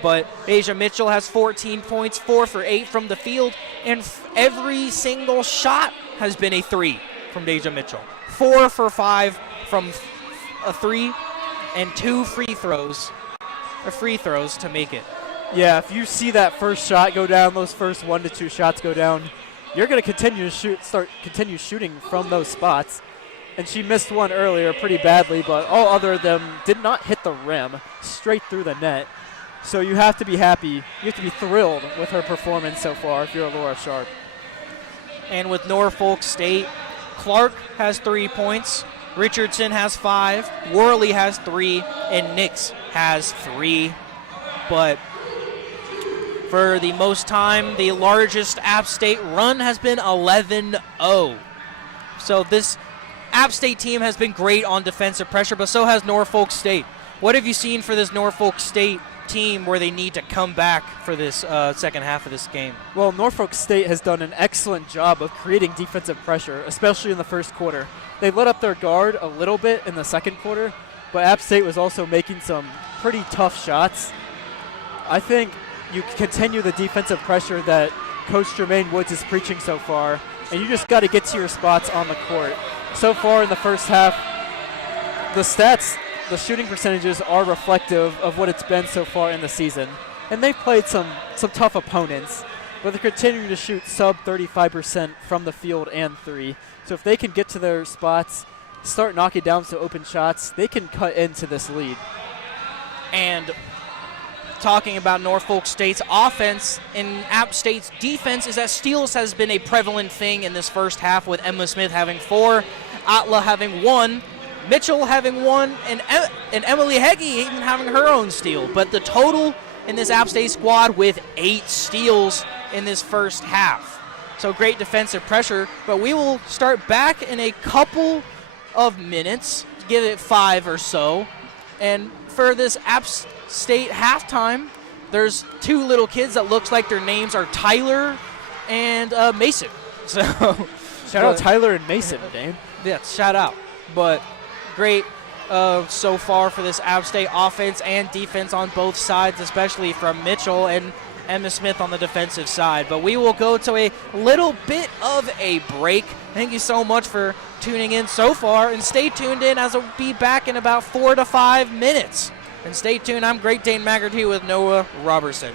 But Deja Mitchell has 14 points, 4 for 8 from the field, and every single shot has been a 3 from Deja Mitchell. 4 for 5 from a 3, and 2 free throws to make it. Yeah, if you see that first shot go down, those first 1 to 2 shots go down, you're going to continue shooting from those spots. And she missed one earlier pretty badly, but all other of them did not hit the rim, straight through the net. So you have to be happy. You have to be thrilled with her performance so far if you're Laura Sharp. And with Norfolk State, Clark has 3 points, Richardson has 5, Worley has 3, and Nix has 3. But for the most time, the largest App State run has been 11-0. So this App State team has been great on defensive pressure, but so has Norfolk State. What have you seen for this Norfolk State team where they need to come back for this second half of this game? Well, Norfolk State has done an excellent job of creating defensive pressure, especially in the first quarter. They let up their guard a little bit in the second quarter, but App State was also making some pretty tough shots. I think you continue the defensive pressure that Coach Jermaine Woods is preaching so far, and you just got to get to your spots on the court. So far in the first half, the stats, the shooting percentages are reflective of what it's been so far in the season. And they've played some tough opponents, but they're continuing to shoot sub 35% from the field and 3. So if they can get to their spots, start knocking down some open shots, they can cut into this lead. And talking about Norfolk State's offense and App State's defense is that steals has been a prevalent thing in this first half, with Emma Smith having 4, Atla having 1, Mitchell having 1, and Emily Heggie even having her own steal. But the total in this App State squad with 8 steals in this first half. So great defensive pressure, but we will start back in a couple of minutes, give it 5 or so. And for this App State halftime, there's 2 little kids that looks like their names are Tyler and Mason. So shout out Tyler and Mason, Dane. Yeah, shout out. But great so far for this App State offense and defense on both sides, especially from Mitchell and Emma Smith on the defensive side. But we will go to a little bit of a break. Thank you so much for tuning in so far, and stay tuned in as I'll be back in about 4 to 5 minutes. And stay tuned. I'm Great Dane Maggerty with Noah Robertson.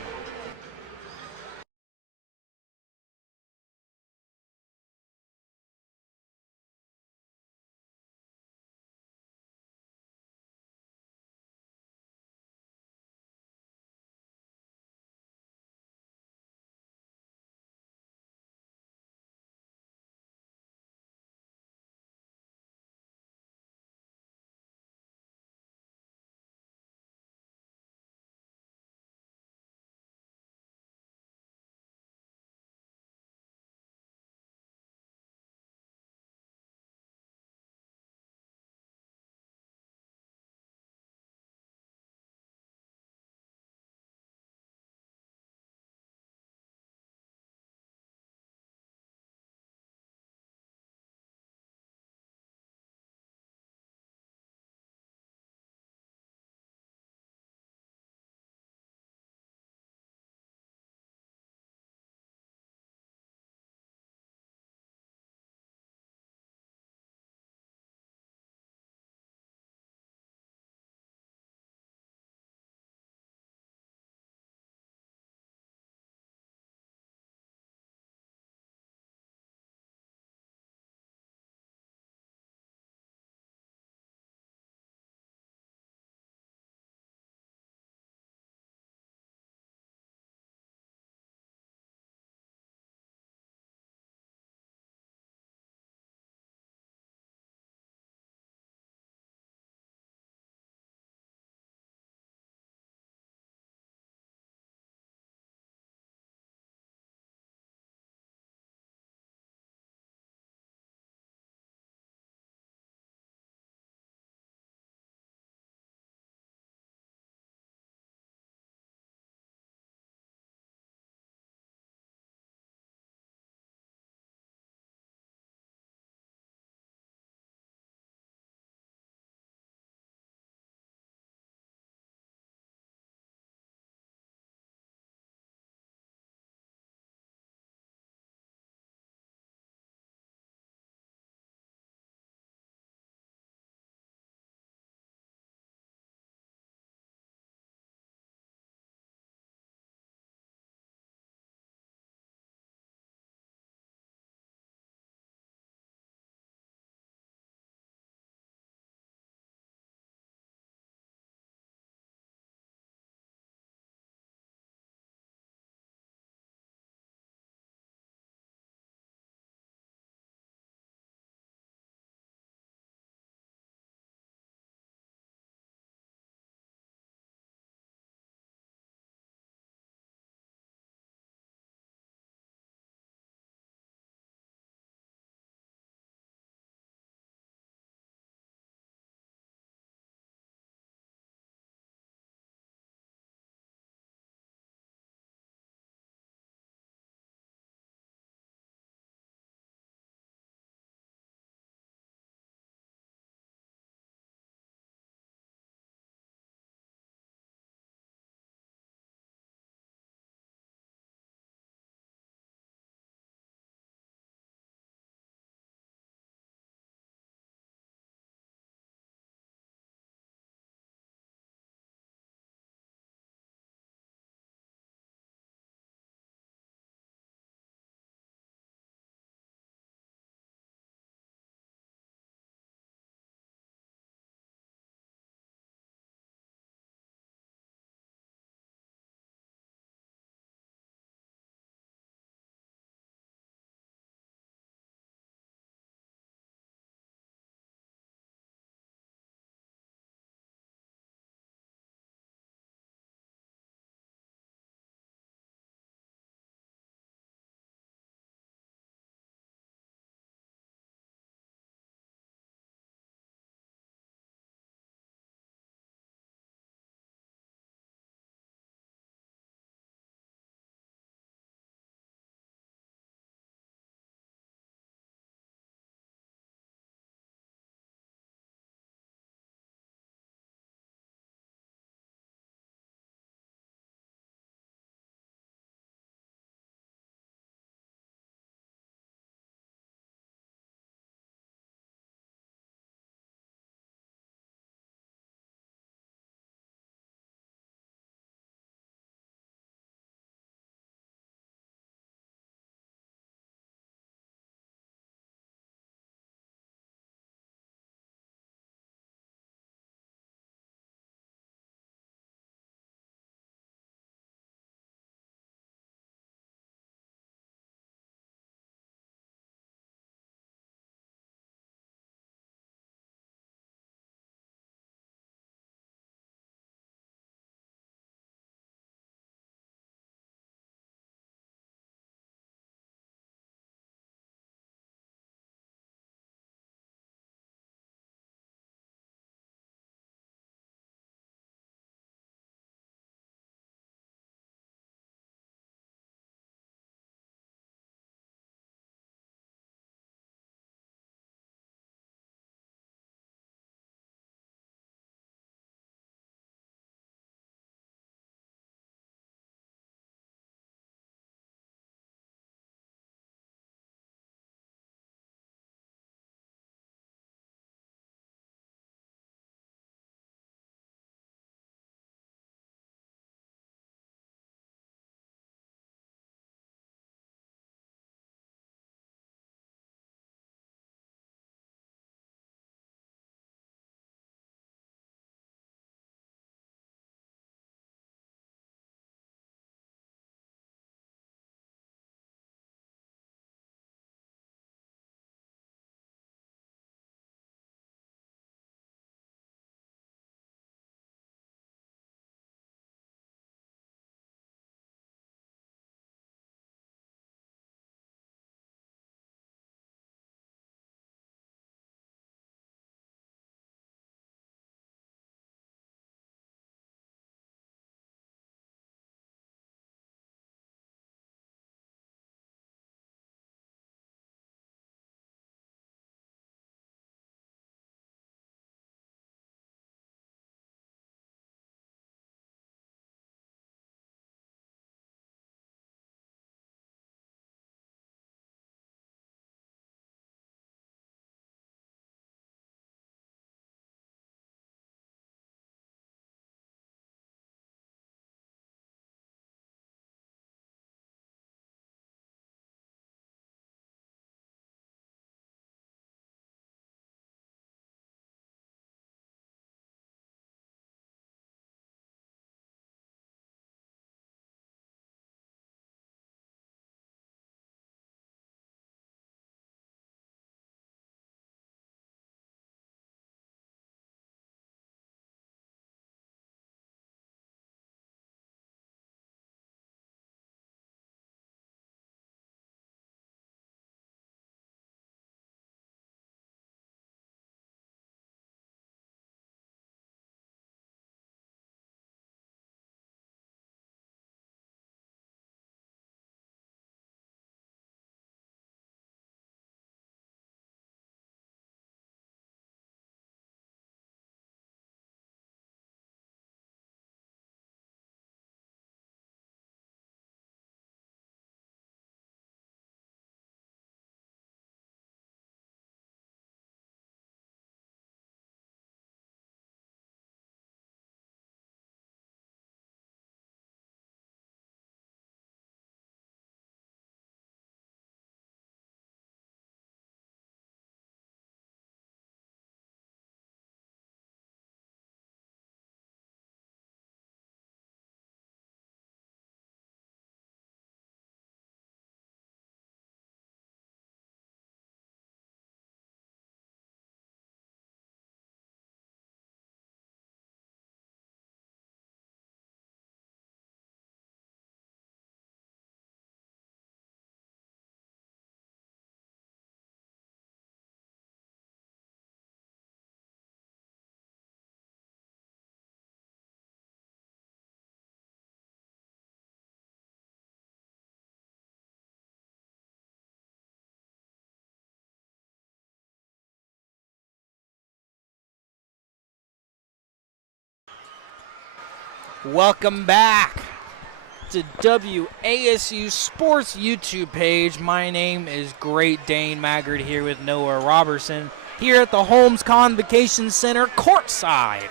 Welcome back to WASU Sports YouTube page. My name is Great Dane Maggard here with Noah Robertson here at the Holmes Convocation Center courtside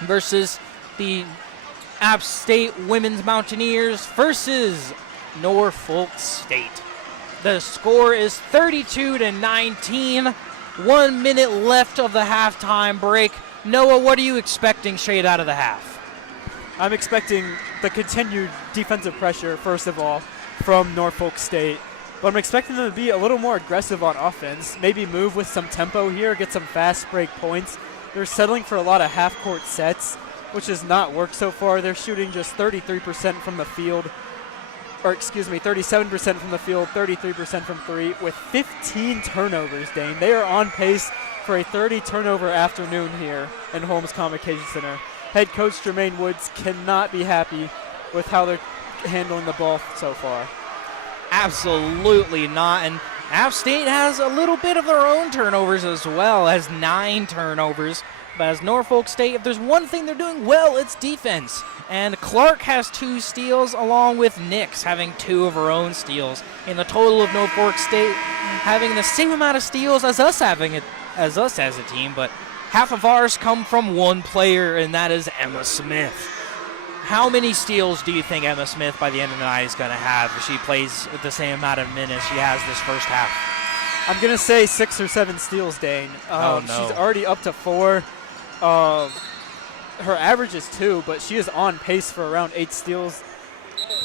versus the App State Women's Mountaineers versus Norfolk State. The score is 32-19. 1 minute left of the halftime break. Noah, what are you expecting straight out of the half? I'm expecting the continued defensive pressure, first of all, from Norfolk State. But I'm expecting them to be a little more aggressive on offense, maybe move with some tempo here, get some fast break points. They're settling for a lot of half-court sets, which has not worked so far. They're shooting just 33% from the field, 37% from the field, 33% from three, with 15 turnovers, Dane. They are on pace for a 30-turnover afternoon here in Holmes Convocation Center. Head coach Jermaine Woods cannot be happy with how they're handling the ball so far. Absolutely not. And App State has a little bit of their own turnovers as well, as 9 turnovers. But as Norfolk State, if there's one thing they're doing well, it's defense. And Clark has 2 steals, along with Nix having 2 of her own steals. In the total of Norfolk State having the same amount of steals as us as a team, but half of ours come from one player, and that is Emma Smith. How many steals do you think Emma Smith by the end of the night is going to have if she plays the same amount of minutes she has this first half? I'm going to say 6 or 7 steals, Dane. No. She's already up to 4. Her average is 2, but she is on pace for around 8 steals.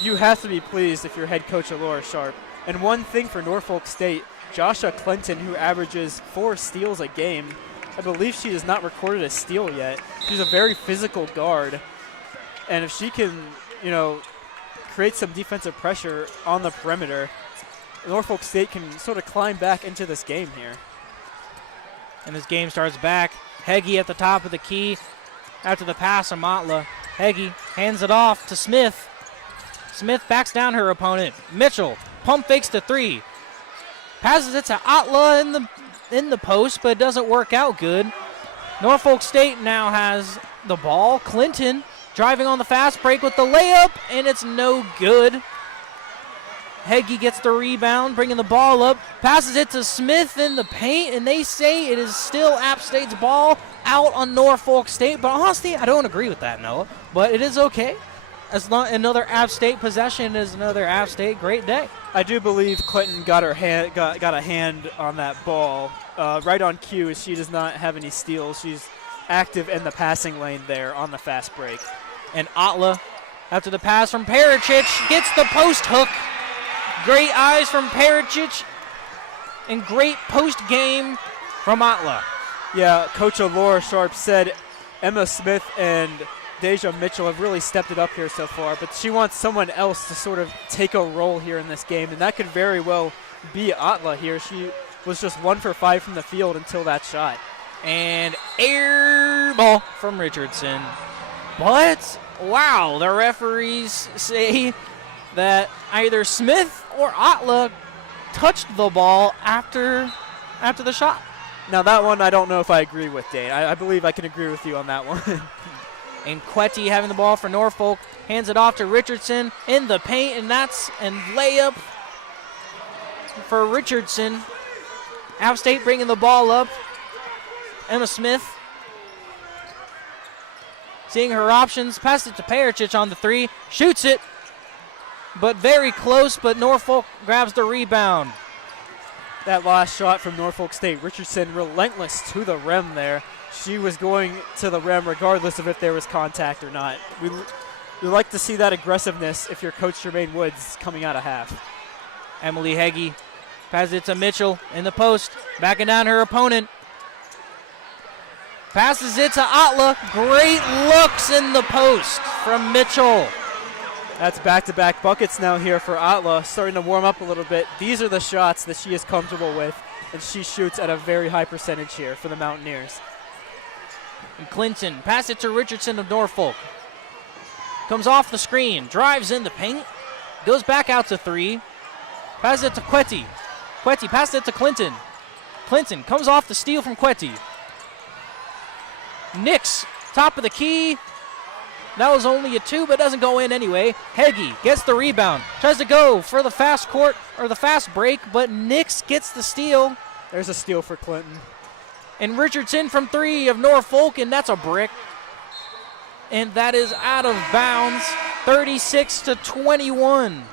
You have to be pleased if you're head coach Laura Sharp. And one thing for Norfolk State, Joshua Clinton, who averages 4 steals a game, I believe she has not recorded a steal yet. She's a very physical guard. And if she can, create some defensive pressure on the perimeter, Norfolk State can sort of climb back into this game here. And this game starts back. Heggie at the top of the key. After the pass from Matla, Heggie hands it off to Smith. Smith backs down her opponent. Mitchell pump fakes to 3. Passes it to Atla in the post, but it doesn't work out good. Norfolk State now has the ball. Clinton driving on the fast break with the layup, and it's no good. Heggie gets the rebound, bringing the ball up, passes it to Smith in the paint, and they say it is still App State's ball out on Norfolk State. But honestly, I don't agree with that, Noah. But it is okay. As long another App State possession is another App State great day. I do believe Clinton got a hand on that ball right on cue, as she does not have any steals. She's active in the passing lane there on the fast break. And Atla, after the pass from Pericic, gets the post hook. Great eyes from Pericic and great post game from Atla. Yeah, Coach Laura Sharp said Emma Smith and Deja Mitchell have really stepped it up here so far, but she wants someone else to sort of take a role here in this game, and that could very well be Atla here. She was just 1 for 5 from the field until that shot. And air ball from Richardson. But, wow, the referees say that either Smith or Atla touched the ball after the shot. Now that one I don't know if I agree with, Dane. I believe I can agree with you on that one. And Quetty having the ball for Norfolk, hands it off to Richardson in the paint, and layup for Richardson. App State bringing the ball up. Emma Smith seeing her options, passed it to Pericic on the 3, shoots it, but very close, but Norfolk grabs the rebound. That last shot from Norfolk State, Richardson relentless to the rim there. She was going to the rim regardless of if there was contact or not. We like to see that aggressiveness if you're Coach Jermaine Woods coming out of half. Emily Heggie passes it to Mitchell in the post, backing down her opponent. Passes it to Atla. Great looks in the post from Mitchell. That's back-to-back buckets now here for Atla, starting to warm up a little bit. These are the shots that she is comfortable with, and she shoots at a very high percentage here for the Mountaineers. And Clinton, pass it to Richardson of Norfolk. Comes off the screen, drives in the paint, goes back out to 3. Passes it to Quetty. Quetty passes it to Clinton. Clinton comes off the steal from Quetty. Nix, top of the key, That was only a 2, but doesn't go in anyway. Heggie gets the rebound. Tries to go for the fast break, but Nix gets the steal. There's a steal for Clinton. And Richardson from 3 of Norfolk, and that's a brick. And that is out of bounds. 36-21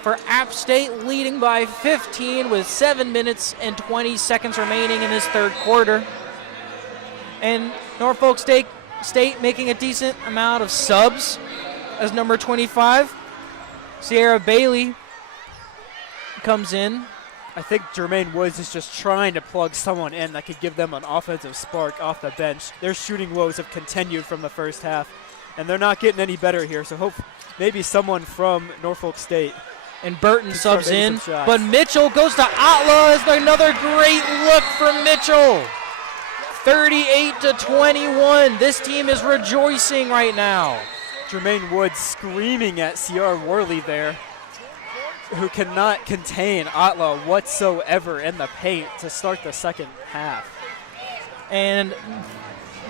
for App State, leading by 15 with 7 minutes and 20 seconds remaining in this third quarter. And Norfolk State making a decent amount of subs as number 25. Sierra Bailey comes in. I think Jermaine Woods is just trying to plug someone in that could give them an offensive spark off the bench. Their shooting woes have continued from the first half, and they're not getting any better here, so hope maybe someone from Norfolk State. And Burton subs in, but Mitchell goes to Atla as another great look from Mitchell. 38-21. This team is rejoicing right now. Jermaine Woods screaming at Sierra Worley there, who cannot contain Atla whatsoever in the paint to start the second half. And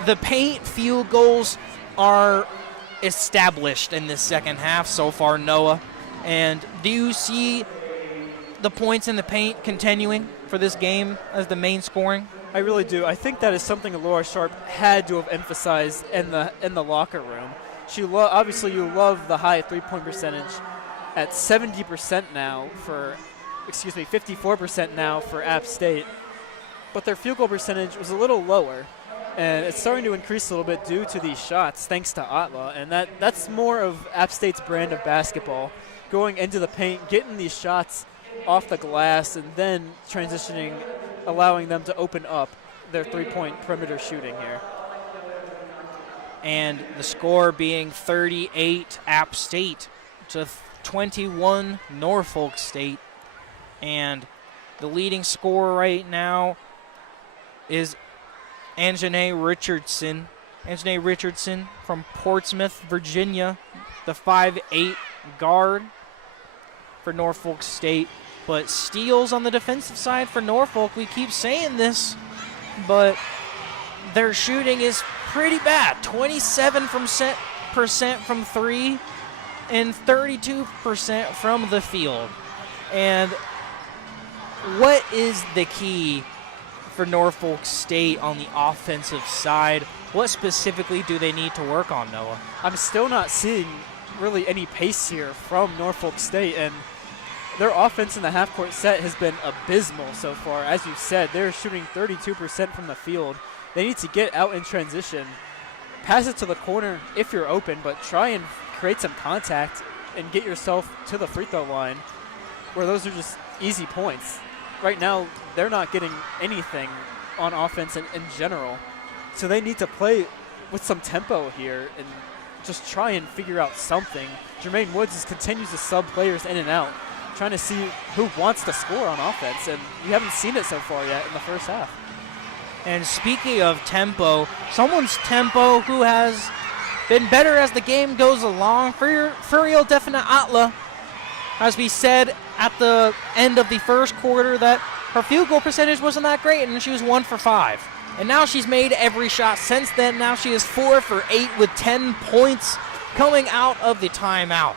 the paint field goals are established in this second half so far, Noah. And do you see the points in the paint continuing for this game as the main scoring? I really do. I think that is something Laura Sharp had to have emphasized in the locker room. Obviously you love the high three-point percentage at 70% now 54% now for App State. But their field goal percentage was a little lower, and it's starting to increase a little bit due to these shots thanks to Atla, and that's more of App State's brand of basketball, going into the paint, getting these shots off the glass, and then transitioning, allowing them to open up their three-point perimeter shooting here. And the score being 38 App State to 21 Norfolk State. And the leading scorer right now is Anjanae Richardson. Anjanae Richardson from Portsmouth, Virginia, the 5'8" guard for Norfolk State. But steals on the defensive side for Norfolk. We keep saying this, but their shooting is pretty bad. 27% from 3 and 32% from the field. And what is the key for Norfolk State on the offensive side? What specifically do they need to work on, Noah? I'm still not seeing really any pace here from Norfolk State, and their offense in the half-court set has been abysmal so far. As you said, they're shooting 32% from the field. They need to get out in transition, pass it to the corner if you're open, but try and create some contact and get yourself to the free throw line, where those are just easy points. Right now, they're not getting anything on offense in general, so they need to play with some tempo here and just try and figure out something. Jermaine Woods continues to sub players in and out, trying to see who wants to score on offense, and we haven't seen it so far yet in the first half. And speaking of tempo, someone's tempo who has been better as the game goes along, Furiel Definite Atla, as we said at the end of the first quarter, that her field goal percentage wasn't that great, and she was 1 for 5. And now she's made every shot since then. Now she is 4 for 8 with 10 points coming out of the timeout.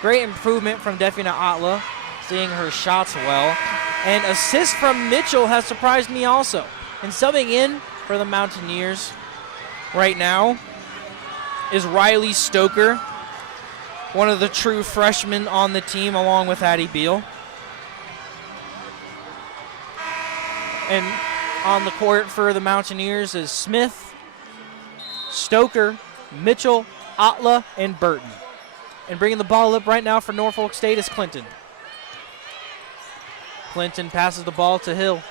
Great improvement from Definite Atla, seeing her shots well. And assist from Mitchell has surprised me also. And subbing in for the Mountaineers right now is Riley Stoker, one of the true freshmen on the team, along with Addie Beal. And on the court for the Mountaineers is Smith, Stoker, Mitchell, Atla, and Burton. And bringing the ball up right now for Norfolk State is Clinton. Clinton passes the ball to Hill.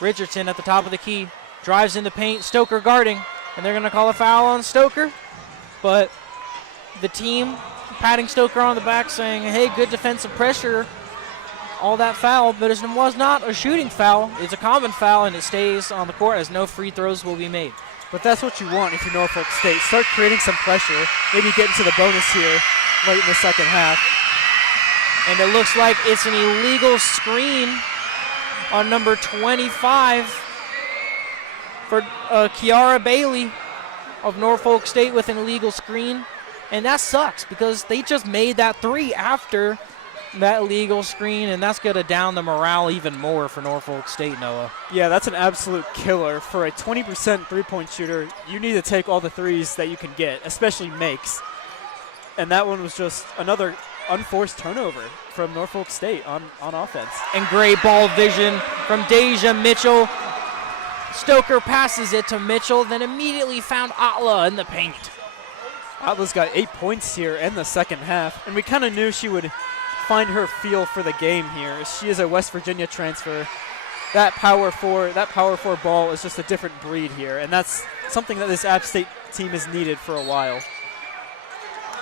Richardson at the top of the key, drives in the paint, Stoker guarding, and they're going to call a foul on Stoker. But the team patting Stoker on the back saying, hey, good defensive pressure, all that foul, but it was not a shooting foul. It's a common foul, and it stays on the court as no free throws will be made. But that's what you want if you're Norfolk State. Start creating some pressure, maybe get into the bonus here late in the second half. And it looks like it's an illegal screen on number 25 for Kiara Bailey. of Norfolk State with an illegal screen. And that sucks because they just made that three after that illegal screen, and that's going to down the morale even more for Norfolk State, Noah. Yeah, that's an absolute killer. For a 20% three-point shooter, you need to take all the threes that you can get, especially makes. And that one was just another unforced turnover from Norfolk State on offense. And great ball vision from Deja Mitchell. Stoker passes it to Mitchell, then immediately found Atla in the paint. Atla's got 8 points here in the second half, and we kind of knew she would find her feel for the game here. She is a West Virginia transfer. That power four ball is just a different breed here, and that's something that this App State team has needed for a while.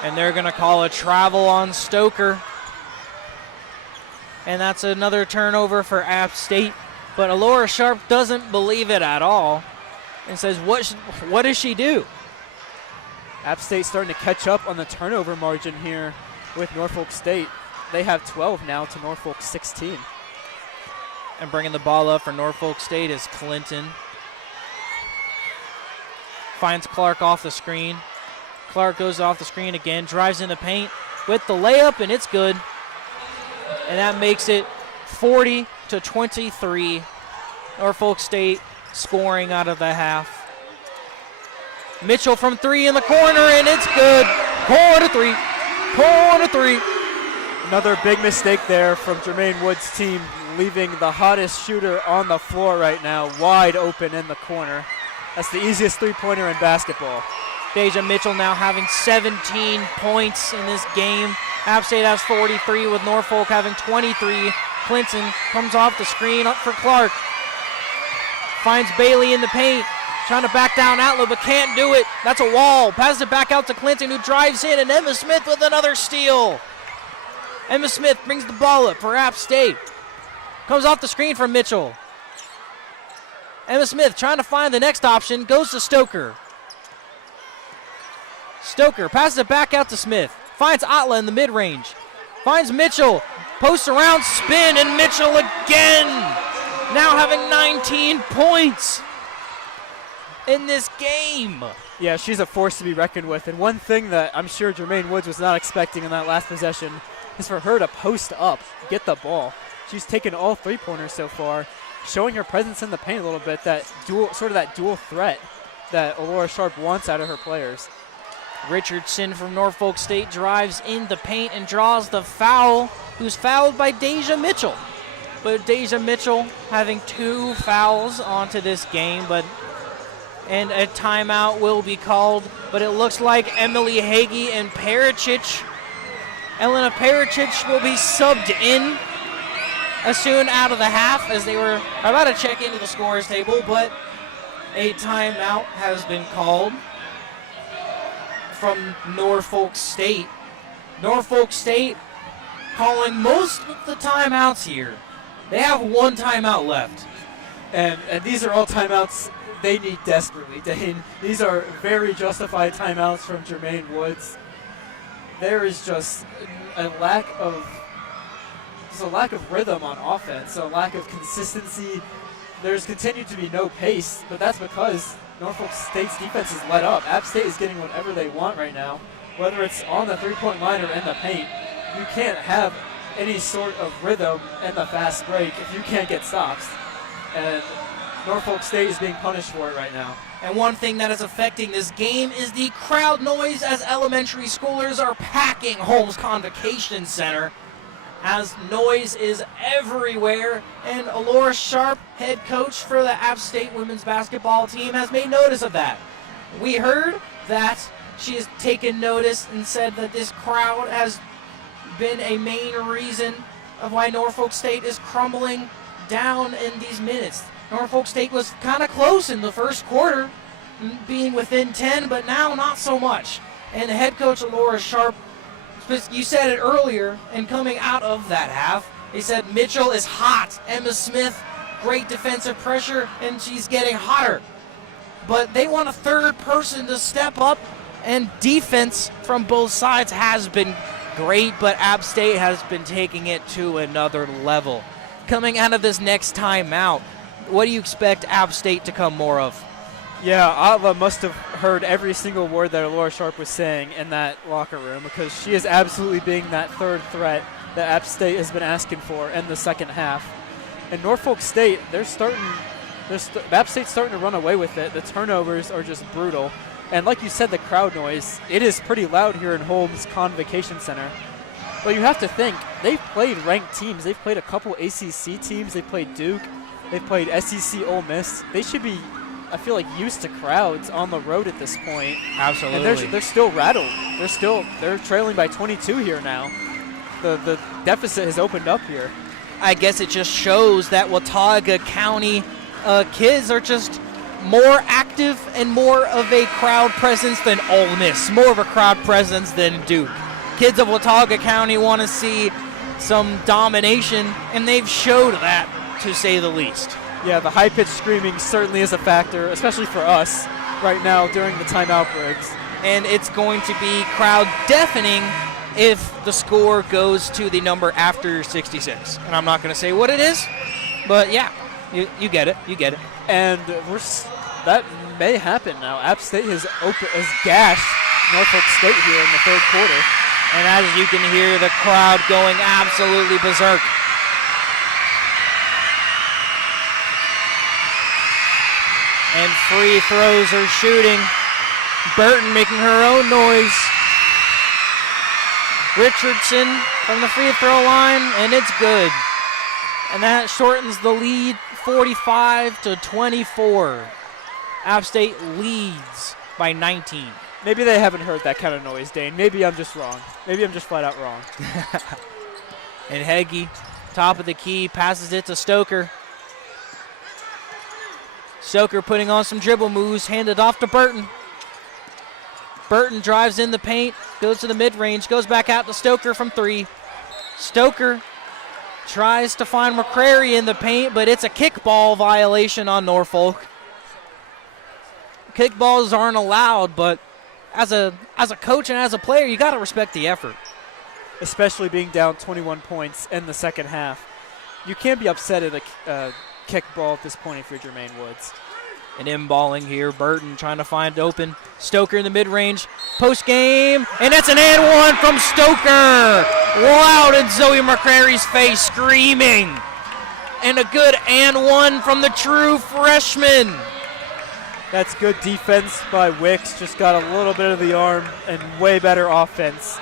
And they're going to call a travel on Stoker. And that's another turnover for App State. But Alora Sharp doesn't believe it at all and says, what does she do? App State starting to catch up on the turnover margin here with Norfolk State. They have 12 now to Norfolk 16. And bringing the ball up for Norfolk State is Clinton. Finds Clark off the screen. Clark goes off the screen again, drives in the paint with the layup, and it's good. And that makes it 40-23. Norfolk State scoring out of the half. Mitchell from three in the corner, and it's good. Corner three. Another big mistake there from Jermaine Wood's team, leaving the hottest shooter on the floor right now wide open in the corner. That's the easiest three-pointer in basketball. Deja Mitchell now having 17 points in this game. App State has 43 with Norfolk having 23. Clinton comes off the screen up for Clark. Finds Bailey in the paint. Trying to back down Atla, but can't do it. That's a wall. Passes it back out to Clinton, who drives in, and Emma Smith with another steal. Emma Smith brings the ball up for App State. Comes off the screen from Mitchell. Emma Smith trying to find the next option. Goes to Stoker. Stoker passes it back out to Smith. Finds Atla in the mid-range. Finds Mitchell. Posts around, spin, and Mitchell again. Now having 19 points in this game. Yeah, she's a force to be reckoned with. And one thing that I'm sure Jermaine Woods was not expecting in that last possession is for her to post up, get the ball. She's taken all three-pointers so far, showing her presence in the paint a little bit, that dual threat that Alora Sharp wants out of her players. Richardson from Norfolk State drives in the paint and draws the foul, who's fouled by Deja Mitchell. But Deja Mitchell having 2 fouls onto this game, and a timeout will be called, but it looks like Emily Hagee and Elena Pericic will be subbed in as soon out of the half, as they were about to check into the scorer's table, but a timeout has been called from Norfolk State. Norfolk State calling most of the timeouts here. They have 1 timeout left. And these are all timeouts they need desperately, Dane. These are very justified timeouts from Jermaine Woods. There is just a lack of rhythm on offense, a lack of consistency. There's continued to be no pace, but that's because Norfolk State's defense is let up. App State is getting whatever they want right now, whether it's on the three-point line or in the paint. You can't have any sort of rhythm in the fast break if you can't get stops. And Norfolk State is being punished for it right now. And one thing that is affecting this game is the crowd noise, as elementary schoolers are packing Holmes Convocation Center, as noise is everywhere. And Alora Sharp, head coach for the App State women's basketball team, has made notice of that. We heard that she has taken notice and said that this crowd has been a main reason of why Norfolk State is crumbling down in these minutes. Norfolk State was kind of close in the first quarter, being within 10, but now not so much. And the head coach, Alora Sharp, you said it earlier, and coming out of that half, he said Mitchell is hot. Emma Smith, great defensive pressure, and she's getting hotter. But they want a third person to step up, and defense from both sides has been great, but App State has been taking it to another level. Coming out of this next timeout, what do you expect App State to come more of? Yeah, Atla must have heard every single word that Laura Sharp was saying in that locker room, because she is absolutely being that third threat that App State has been asking for in the second half. And Norfolk State, App State's starting to run away with it. The turnovers are just brutal. And like you said, the crowd noise, it is pretty loud here in Holmes Convocation Center. But you have to think, they've played ranked teams. They've played a couple ACC teams. They've played Duke. They've played SEC Ole Miss. They should be, I feel like, used to crowds on the road at this point. Absolutely. And they're still rattled. They're trailing by 22 here now. The deficit has opened up here. I guess it just shows that Watauga County kids are just more active and more of a crowd presence than Ole Miss, more of a crowd presence than Duke. Kids of Watauga County want to see some domination, and they've showed that, to say the least. Yeah, the high-pitched screaming certainly is a factor, especially for us right now during the timeout breaks. And it's going to be crowd deafening if the score goes to the number after 66. And I'm not going to say what it is, but yeah, you get it. You get it. And that may happen now. App State has gashed Norfolk State here in the third quarter. And as you can hear, the crowd going absolutely berserk. And free throws are shooting. Burton making her own noise. Richardson from the free throw line, and it's good. And that shortens the lead 45-24. App State leads by 19. Maybe they haven't heard that kind of noise, Dane. Maybe I'm just wrong. Maybe I'm just flat out wrong. And Heggie, top of the key, passes it to Stoker. Stoker putting on some dribble moves, handed off to Burton. Burton drives in the paint, goes to the mid-range, goes back out to Stoker from three. Stoker tries to find McCrary in the paint, but it's a kickball violation on Norfolk. Kickballs aren't allowed, but as a coach and as a player, you got to respect the effort. Especially being down 21 points in the second half. You can't be upset at a kickball at this point if you're Jermaine Woods. And inballing here, Burton trying to find open. Stoker in the mid-range, post-game, and that's an and one from Stoker. Loud in Zoe McCrary's face, screaming. And a good and one from the true freshman. That's good defense by Wicks. Just got a little bit of the arm and way better offense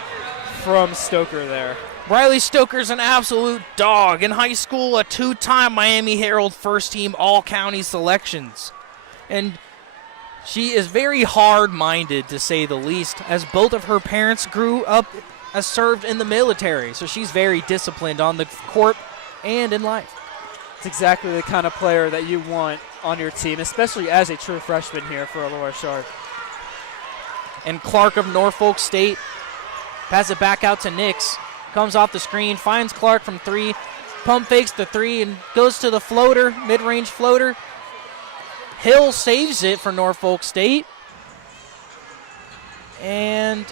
from Stoker there. Riley Stoker's an absolute dog. In high school, a two-time Miami Herald first-team all-county selections. And she is very hard-minded, to say the least, as both of her parents grew up as served in the military. So she's very disciplined on the court and in life. It's exactly the kind of player that you want on your team, especially as a true freshman here for Laura Sharp. And Clark of Norfolk State pass it back out to Nix. Comes off the screen, finds Clark from three, pump fakes the three, and goes to the floater, mid-range floater. Hill saves it for Norfolk State. And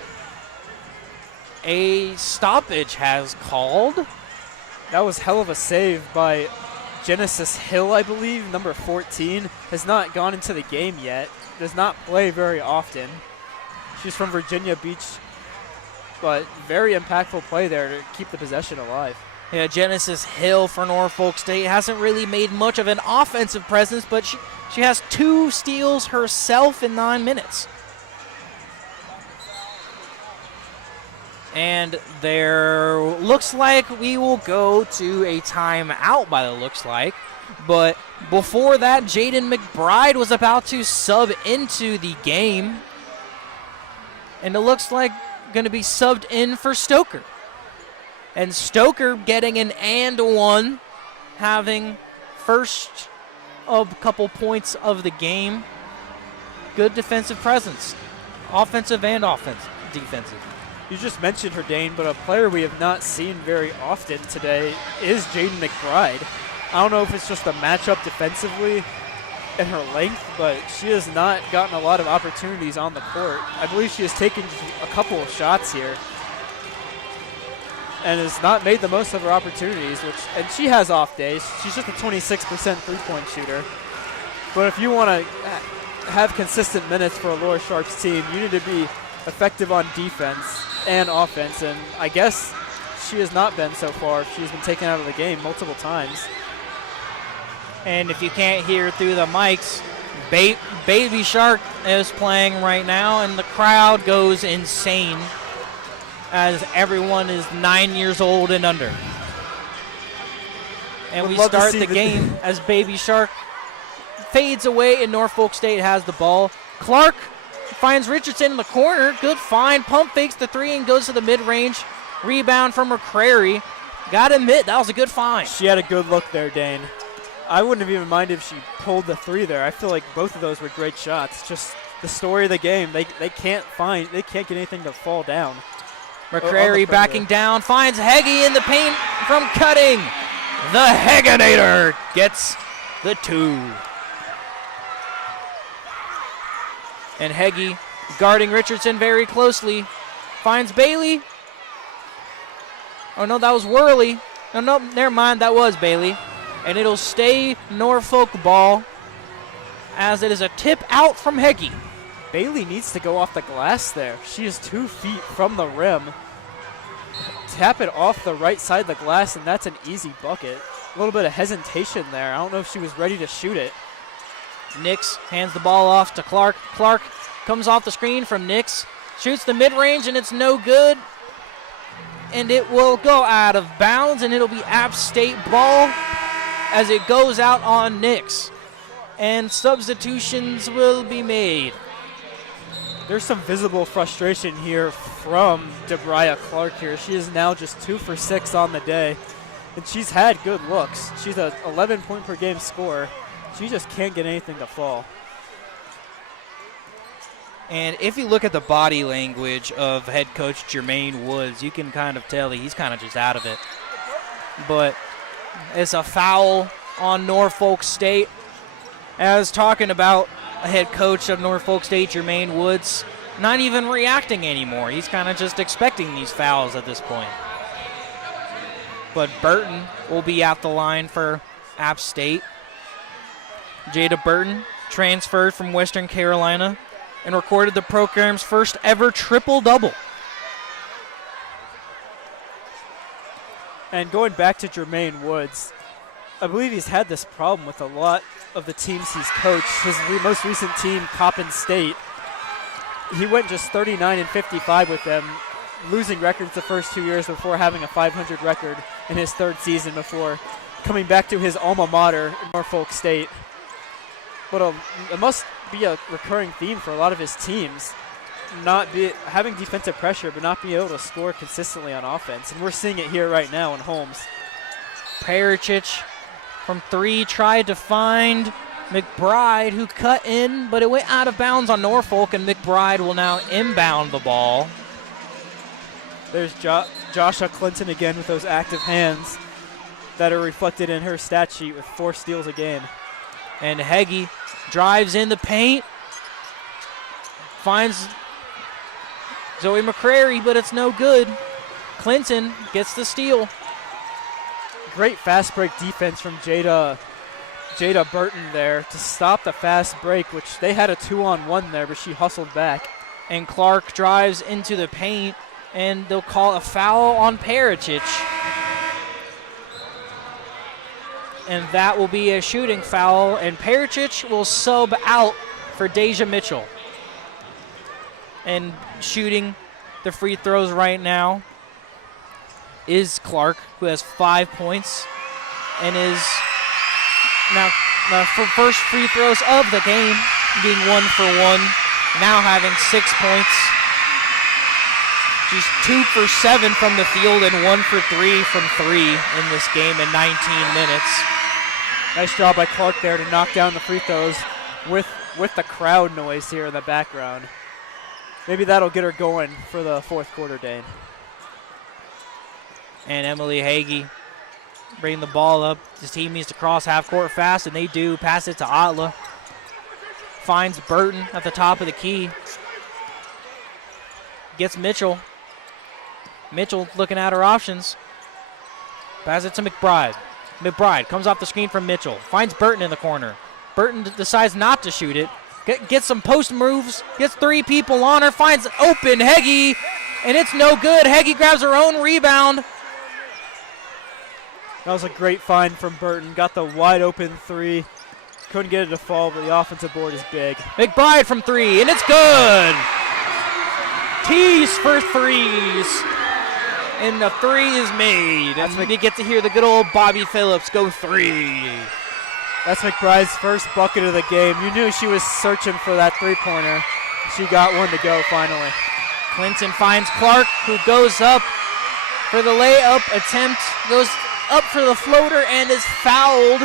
a stoppage has called. That was hell of a save by Genesis Hill, I believe, number 14. Has not gone into the game yet. Does not play very often. She's from Virginia Beach, but very impactful play there to keep the possession alive. Yeah, Genesis Hill for Norfolk State hasn't really made much of an offensive presence, but she has 2 steals herself in 9 minutes. And there looks like we will go to a timeout by the looks like. But before that, Jaden McBride was about to sub into the game. And it looks like going to be subbed in for Stoker. And Stoker getting an and one, having first of a couple points of the game. Good defensive presence, offensive and defensive. You just mentioned her, Dane, but a player we have not seen very often today is Jaden McBride. I don't know if it's just a matchup defensively and her length, but she has not gotten a lot of opportunities on the court. I believe she has taken a couple of shots here and has not made the most of her opportunities, and she has off days. She's just a 26% three-point shooter. But if you want to have consistent minutes for a Laura Sharps team, you need to be effective on defense and offense, and I guess she has not been so far. She's been taken out of the game multiple times. And if you can't hear through the mics, Baby Shark is playing right now, and the crowd goes insane as everyone is 9 years old and under. And we start the game as Baby Shark fades away, and Norfolk State has the ball. Clark finds Richardson in the corner. Good find. Pump fakes the three and goes to the mid-range. Rebound from McCrary. Got to admit, that was a good find. She had a good look there, Dane. I wouldn't have even minded if she pulled the three there. I feel like both of those were great shots. Just the story of the game. They can't get anything to fall down. McCrary backing down, finds Heggie in the paint from cutting. The Hegginator gets the two. And Heggie guarding Richardson very closely. Finds Bailey. Oh, no, that was Worley. No, never mind, that was Bailey. And it'll stay Norfolk ball as it is a tip out from Heggie. Bailey needs to go off the glass there. She is 2 feet from the rim. Tap it off the right side of the glass, and that's an easy bucket. A little bit of hesitation there. I don't know if she was ready to shoot it. Nix hands the ball off to Clark. Clark comes off the screen from Nix. Shoots the mid-range, and it's no good. And it will go out of bounds, and it'll be App State ball as it goes out on Nix. And substitutions will be made. There's some visible frustration here from Debriah Clark here. She is now just 2 for 6 on the day, and she's had good looks. She's an 11-point-per-game scorer. She just can't get anything to fall. And if you look at the body language of head coach Jermaine Woods, you can kind of tell that he's kind of just out of it. But it's a foul on Norfolk State. As talking about head coach of Norfolk State, Jermaine Woods, not even reacting anymore. He's kind of just expecting these fouls at this point. But Burton will be at the line for App State. Jada Burton transferred from Western Carolina and recorded the program's first ever triple-double. And going back to Jermaine Woods, I believe he's had this problem with a lot of the teams he's coached. His most recent team, Coppin State, he went just 39-55 with them, losing records the first 2 years before having a 500 record in his third season before coming back to his alma mater, Norfolk State. But it must be a recurring theme for a lot of his teams, having defensive pressure but not being able to score consistently on offense. And we're seeing it here right now in Holmes. Pericic from three tried to find McBride, who cut in, but it went out of bounds on Norfolk, and McBride will now inbound the ball. There's Joshua Clinton again with those active hands that are reflected in her stat sheet with 4 steals a game. And Heggie drives in the paint, finds Zoe McCrary, but it's no good. Clinton gets the steal. Great fast break defense from Jada Burton there to stop the fast break, which they had a 2-on-1 there, but she hustled back. And Clark drives into the paint, and they'll call a foul on Pericic. And that will be a shooting foul, and Pericic will sub out for Deja Mitchell. And shooting the free throws right now is Clark, who has 5 points and is now the first free throws of the game, being 1 for 1, now having 6 points. She's 2 for 7 from the field and 1 for 3 from 3 in this game in 19 minutes. Nice job by Clark there to knock down the free throws with the crowd noise here in the background. Maybe that'll get her going for the fourth quarter, Dane. And Emily Hagee bringing the ball up. This team needs to cross half court fast, and they do. Pass it to Atla. Finds Burton at the top of the key. Gets Mitchell. Mitchell looking at her options. Pass it to McBride. McBride comes off the screen from Mitchell. Finds Burton in the corner. Burton decides not to shoot it. Gets some post moves, gets 3 people on her, finds open Heggie, and it's no good. Heggie grabs her own rebound. That was a great find from Burton. Got the wide open 3. Couldn't get it to fall, but the offensive board is big. McBride from 3, and it's good. Tease for 3s. And the 3 is made. And we get to hear the good old Bobby Phillips go 3. That's McBride's first bucket of the game. You knew she was searching for that 3-pointer. She got one to go finally. Clinton finds Clark, who goes up for the layup attempt, goes up for the floater, and is fouled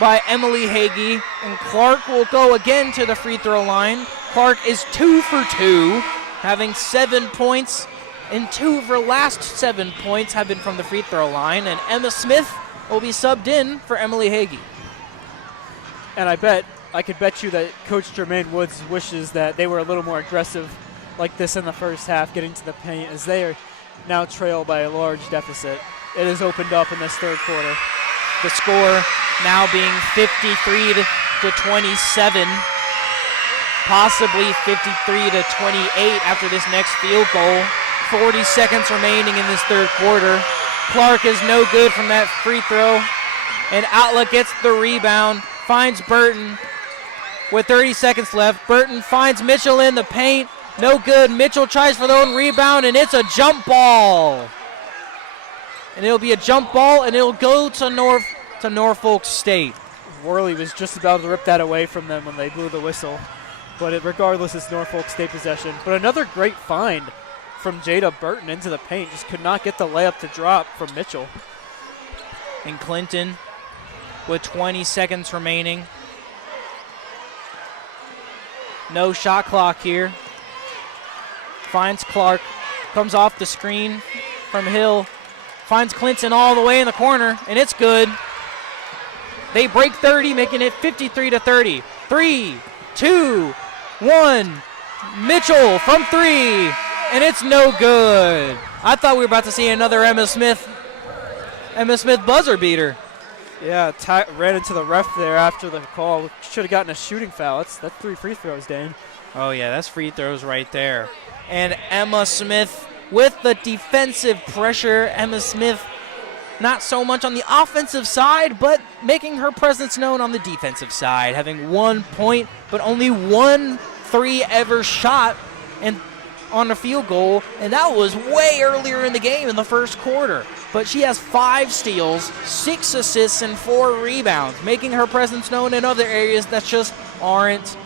by Emily Hagee. And Clark will go again to the free throw line. Clark is 2 for 2, having 7 points, and 2 of her last 7 points have been from the free throw line. And Emma Smith will be subbed in for Emily Hagee. And I could bet you that Coach Jermaine Woods wishes that they were a little more aggressive like this in the first half, getting to the paint, as they are now trailed by a large deficit. It has opened up in this third quarter. The score now being 53 to 27, possibly 53 to 28 after this next field goal. 40 seconds remaining in this third quarter. Clark is no good from that free throw, and Outlet gets the rebound, finds Burton with 30 seconds left. Burton finds Mitchell in the paint, no good. Mitchell tries for the own rebound, and it's a jump ball. And it'll be a jump ball, and it'll go to Norfolk State. Worley was just about to rip that away from them when they blew the whistle. But regardless, it's Norfolk State possession. But another great find from Jada Burton into the paint. Just could not get the layup to drop from Mitchell. And Clinton with 20 seconds remaining. No shot clock here. Finds Clark. Comes off the screen from Hill. Finds Clinton all the way in the corner, and it's good. They break 30, making it 53 to 30. 3, 2, 1. Mitchell from 3, and it's no good. I thought we were about to see another Emma Smith buzzer beater. Yeah, ran into the ref there after the call. Should have gotten a shooting foul. That's 3 free throws, Dane. Oh, yeah, that's free throws right there. And Emma Smith with the defensive pressure. Emma Smith not so much on the offensive side, but making her presence known on the defensive side, having 1 point, but only 1 3 ever shot and on a field goal, and that was way earlier in the game in the first quarter. But she has 5 steals, 6 assists, and 4 rebounds, making her presence known in other areas that just aren't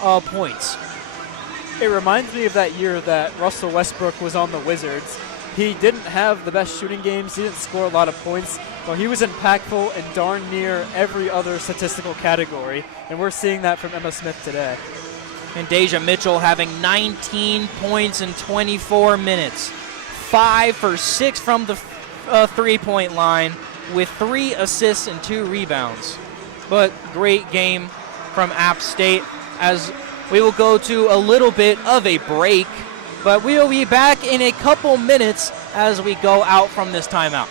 points. It reminds me of that year that Russell Westbrook was on the Wizards. He didn't have the best shooting games. He didn't score a lot of points, but he was impactful in darn near every other statistical category, and we're seeing that from Emma Smith today. And Deja Mitchell having 19 points in 24 minutes. 5 for 6 from the three-point line with 3 assists and 2 rebounds. But great game from App State, as we will go to a little bit of a break, but we will be back in a couple minutes as we go out from this timeout.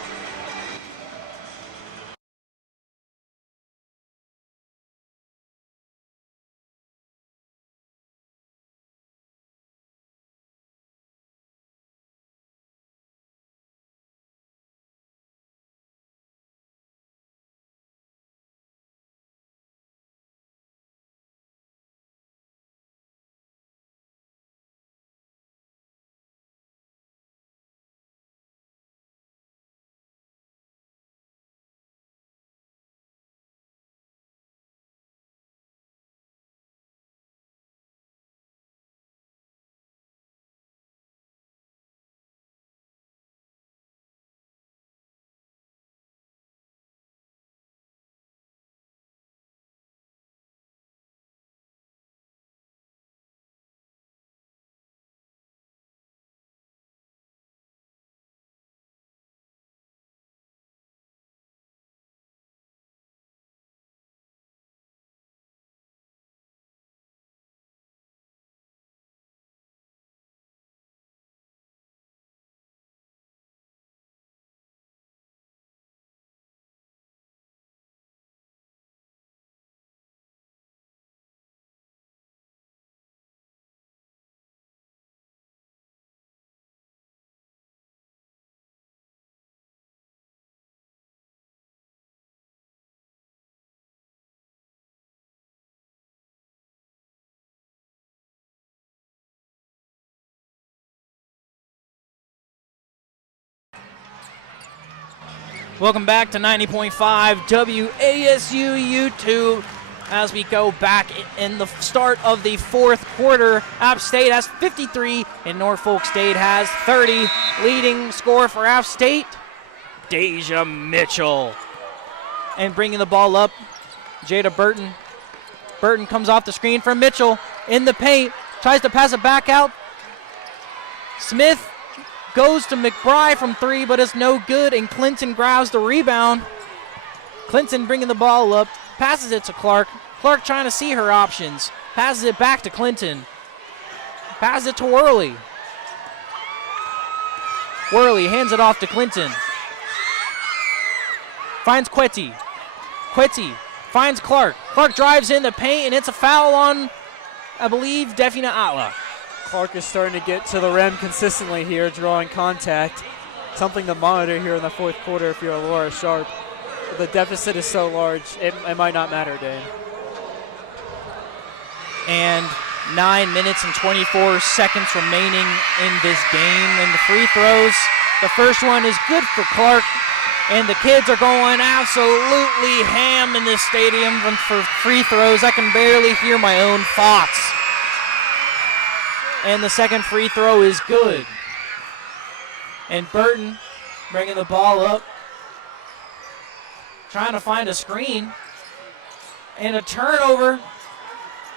Welcome back to 90.5 WASU YouTube as we go back in the start of the fourth quarter. App State has 53 and Norfolk State has 30. Leading score for App State, Deja Mitchell. And bringing the ball up, Jada Burton. Burton comes off the screen from Mitchell in the paint, tries to pass it back out. Smith goes to McBride from 3, but it's no good, and Clinton grabs the rebound. Clinton bringing the ball up, passes it to Clark. Clark trying to see her options, passes it back to Clinton. Passes it to Worley. Worley hands it off to Clinton. Finds Quetty. Quetty finds Clark. Clark drives in the paint, and it's a foul on, I believe, Defina Atla. Clark is starting to get to the rim consistently here, drawing contact. Something to monitor here in the fourth quarter if you're Laura Sharp. The deficit is so large, it might not matter, Dane. And 9 minutes and 24 seconds remaining in this game. And the free throws, the first one is good for Clark. And the kids are going absolutely ham in this stadium for free throws. I can barely hear my own thoughts. And the second free throw is good. And Burton bringing the ball up, trying to find a screen. And a turnover.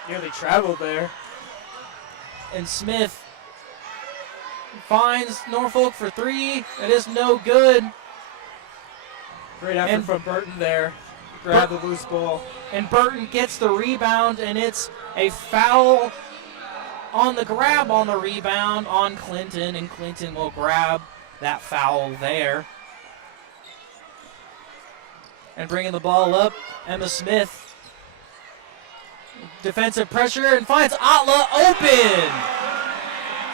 Nearly traveled there. And Smith finds Norfolk for 3. It is no good. Great effort from Burton there. Grab the loose ball. And Burton gets the rebound, and it's a foul on the grab on the rebound on Clinton, and Clinton will grab that foul there. And bringing the ball up, Emma Smith. Defensive pressure and finds Atla open.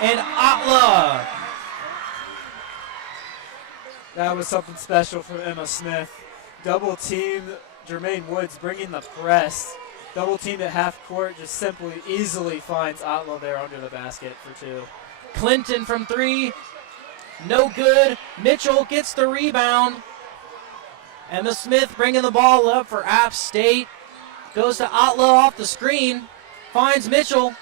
And Atla. That was something special from Emma Smith. Double team, Jermaine Woods bringing the press. Double team at half court, just simply easily finds Atla there under the basket for 2. Clinton from 3, no good. Mitchell gets the rebound. Emma Smith bringing the ball up for App State. Goes to Atla off the screen, finds Mitchell.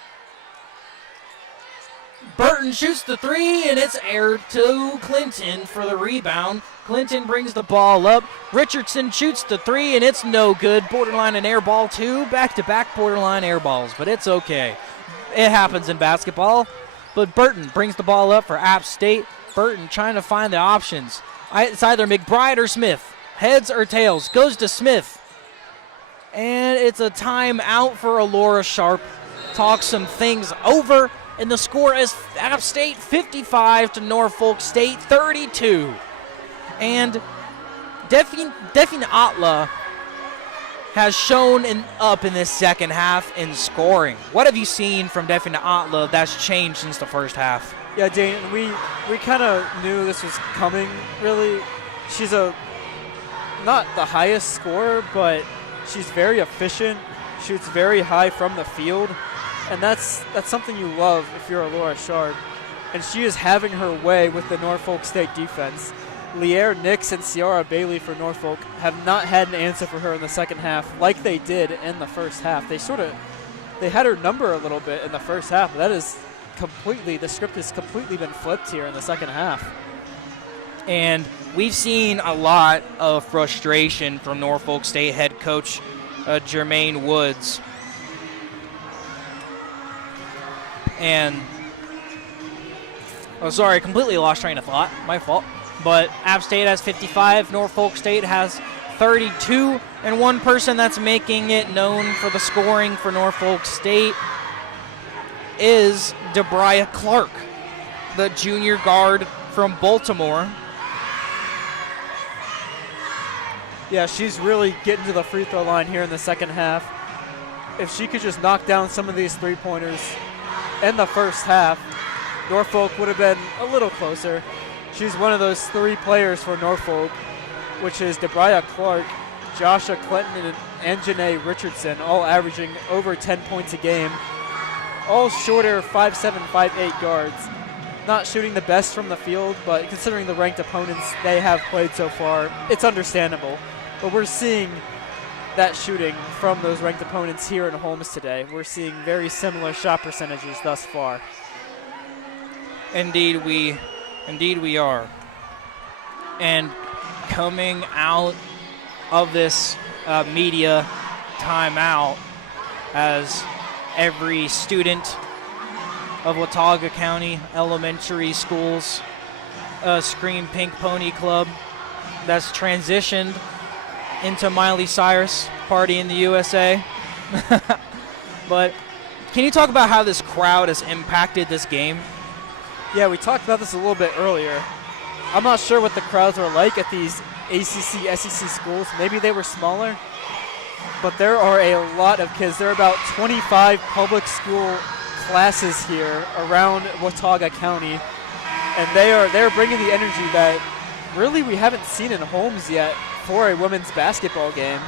Burton shoots the 3, and it's aired to Clinton for the rebound. Clinton brings the ball up. Richardson shoots the 3, and it's no good. Borderline an air ball, 2. Back-to-back borderline air balls, but it's okay. It happens in basketball. But Burton brings the ball up for App State. Burton trying to find the options. It's either McBride or Smith. Heads or tails. Goes to Smith. And it's a timeout for Alora Sharp. Talk some things over. And the score is App State 55 to Norfolk State 32. And Defin Atla has shown up in this second half in scoring. What have you seen from Defin Atla that's changed since the first half? Yeah, Dane, we kind of knew this was coming, really. She's not the highest scorer, but she's very efficient, shoots very high from the field. And that's something you love if you're Laura Sharp. And she is having her way with the Norfolk State defense. Leaire Nix and Ciara Bailey for Norfolk have not had an answer for her in the second half like they did in the first half. They had her number a little bit in the first half. That is the script has completely been flipped here in the second half. And we've seen a lot of frustration from Norfolk State head coach Jermaine Woods. And, completely lost train of thought. My fault. But App State has 55, Norfolk State has 32, and one person that's making it known for the scoring for Norfolk State is Debria Clark, the junior guard from Baltimore. Yeah, she's really getting to the free throw line here in the second half. If she could just knock down some of these three-pointers in the first half, Norfolk would have been a little closer. She's one of those 3 players for Norfolk, which is Debria Clark, Joshua Clinton, and Janae Richardson, all averaging over 10 points a game. All shorter 5'7", 5'8" guards. not shooting the best from the field, but considering the ranked opponents they have played so far, it's understandable. But we're seeing that shooting from those ranked opponents here in Holmes today. We're seeing very similar shot percentages thus far. Indeed we are. And coming out of this media timeout, as every student of Watauga County Elementary Schools Scream Pink Pony Club that's transitioned into Miley Cyrus Party in the USA. But can you talk about how this crowd has impacted this game? Yeah, we talked about this a little bit earlier. I'm not sure what the crowds were like at these ACC, SEC schools. Maybe they were smaller, but there are a lot of kids. There are about 25 public school classes here around Watauga County, and they're bringing the energy that really we haven't seen in Holmes yet for a women's basketball game.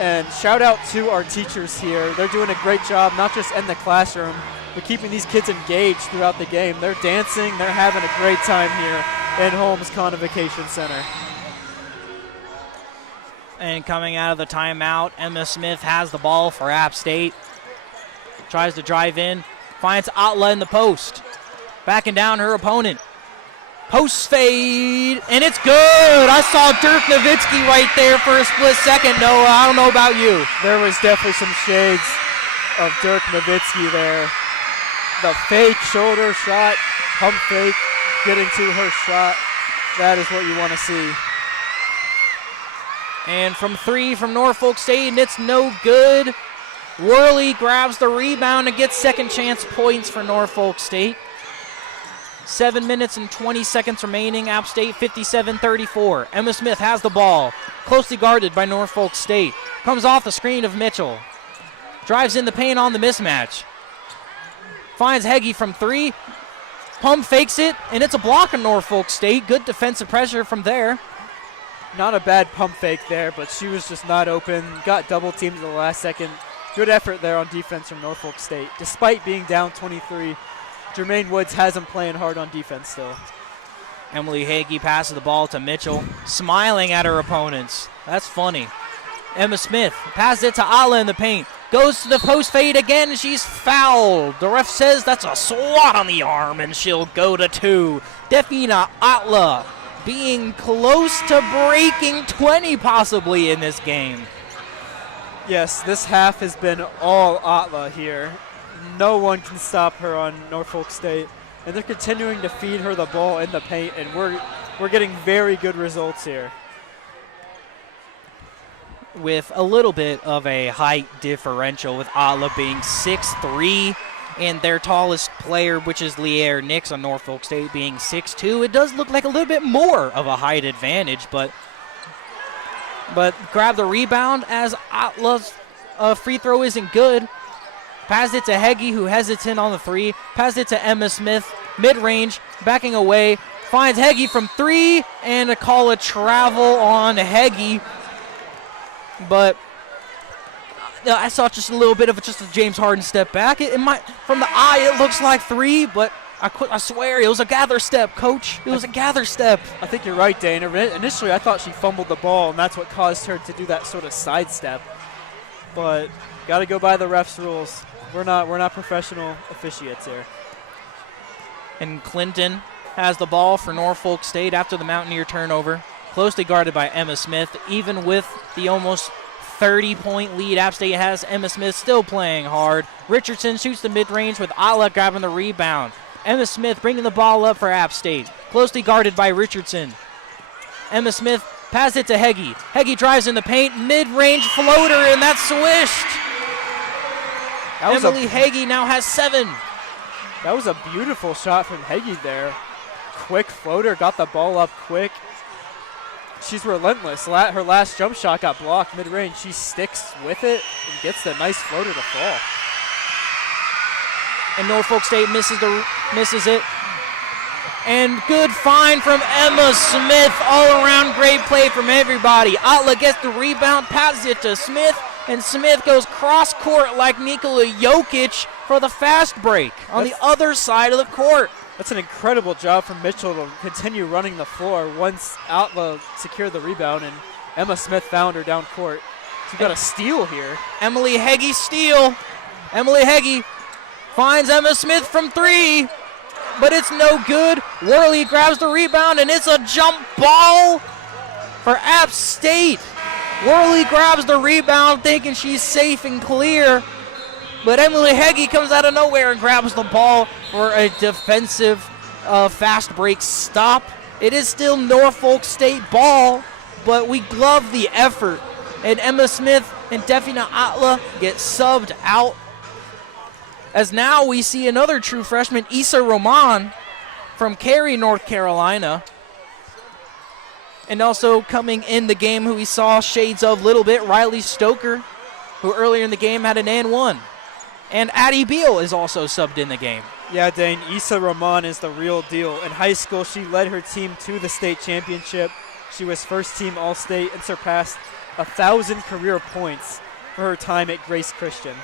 And shout out to our teachers here. They're doing a great job, not just in the classroom, but keeping these kids engaged throughout the game. They're dancing, they're having a great time here in Holmes Convocation Center. And coming out of the timeout, Emma Smith has the ball for App State. Tries to drive in, finds Atla in the post. Backing down her opponent. Post fade, and it's good. I saw Dirk Nowitzki right there for a split second. Noah, I don't know about you. There was definitely some shades of Dirk Nowitzki there. The fake shoulder shot, pump fake, getting to her shot. That is what you want to see. And from three from Norfolk State, and it's no good. Worley grabs the rebound and gets second chance points for Norfolk State. 7 minutes and 20 seconds remaining. App State 57-34. Emma Smith has the ball. Closely guarded by Norfolk State. Comes off the screen of Mitchell. Drives in the paint on the mismatch. Finds Heggie from three. Pump fakes it, and it's a block of Norfolk State. Good defensive pressure from there. Not a bad pump fake there, but she was just not open. Got double teamed at the last second. Good effort there on defense from Norfolk State. Despite being down 23, Jermaine Woods has them playing hard on defense still. Emily Hagee passes the ball to Mitchell, smiling at her opponents. That's funny. Emma Smith passes it to Ala in the paint. Goes to the post fade again, and she's fouled. The ref says that's a swat on the arm, and she'll go to two. Defina Atla being close to breaking 20 possibly in this game. Yes, this half has been all Atla here. No one can stop her on Norfolk State, and they're continuing to feed her the ball in the paint, and we're getting very good results here. With a little bit of a height differential, with Atla being 6'3", and their tallest player, which is Leaire Nix on Norfolk State, being 6'2", it does look like a little bit more of a height advantage, but grab the rebound as Atla's free throw isn't good. Pass it to Heggie, who hesitant on the three. Pass it to Emma Smith, mid-range, backing away. Finds Heggie from three, and a call of travel on Heggie. But I saw just a little bit of just a James Harden step back. It might, from the eye, it looks like three, but I swear it was a gather step, Coach. It was a gather step. I think you're right, Dana. Initially, I thought she fumbled the ball, and that's what caused her to do that sort of sidestep. But got to go by the refs' rules. We're not professional officiates here. And Clinton has the ball for Norfolk State after the Mountaineer turnover. Closely guarded by Emma Smith. Even with the almost 30-point lead App State has, Emma Smith still playing hard. Richardson shoots the mid-range with Ala grabbing the rebound. Emma Smith bringing the ball up for App State. Closely guarded by Richardson. Emma Smith passes it to Heggie. Heggie drives in the paint. Mid-range floater, and that's swished. Emily Hagee now has 7. That was a beautiful shot from Heggie there. Quick floater, got the ball up quick. She's relentless. Her last jump shot got blocked mid-range. She sticks with it and gets the nice floater to fall. And Norfolk State misses it. And good find from Emma Smith. All around great play from everybody. Atla gets the rebound, passes it to Smith, and Smith goes cross court like Nikola Jokic for the fast break on the other side of the court. That's an incredible job from Mitchell to continue running the floor once Atla secured the rebound, and Emma Smith found her down court. She got a steal here. Emily Heggie steal. Emily Heggie finds Emma Smith from 3, but it's no good. Worley grabs the rebound, and it's a jump ball for App State. Worley grabs the rebound thinking she's safe and clear, but Emily Heggie comes out of nowhere and grabs the ball for a defensive fast break stop. It is still Norfolk State ball, but we glove the effort. And Emma Smith and Defina Atla get subbed out. As now we see another true freshman, Issa Roman from Cary, North Carolina. And also coming in the game who we saw shades of a little bit, Riley Stoker, who earlier in the game had an and 1. And Addie Beal is also subbed in the game. Yeah, Dane, Issa Roman is the real deal. In high school, she led her team to the state championship. She was first team All-State and surpassed 1,000 career points for her time at Grace Christian.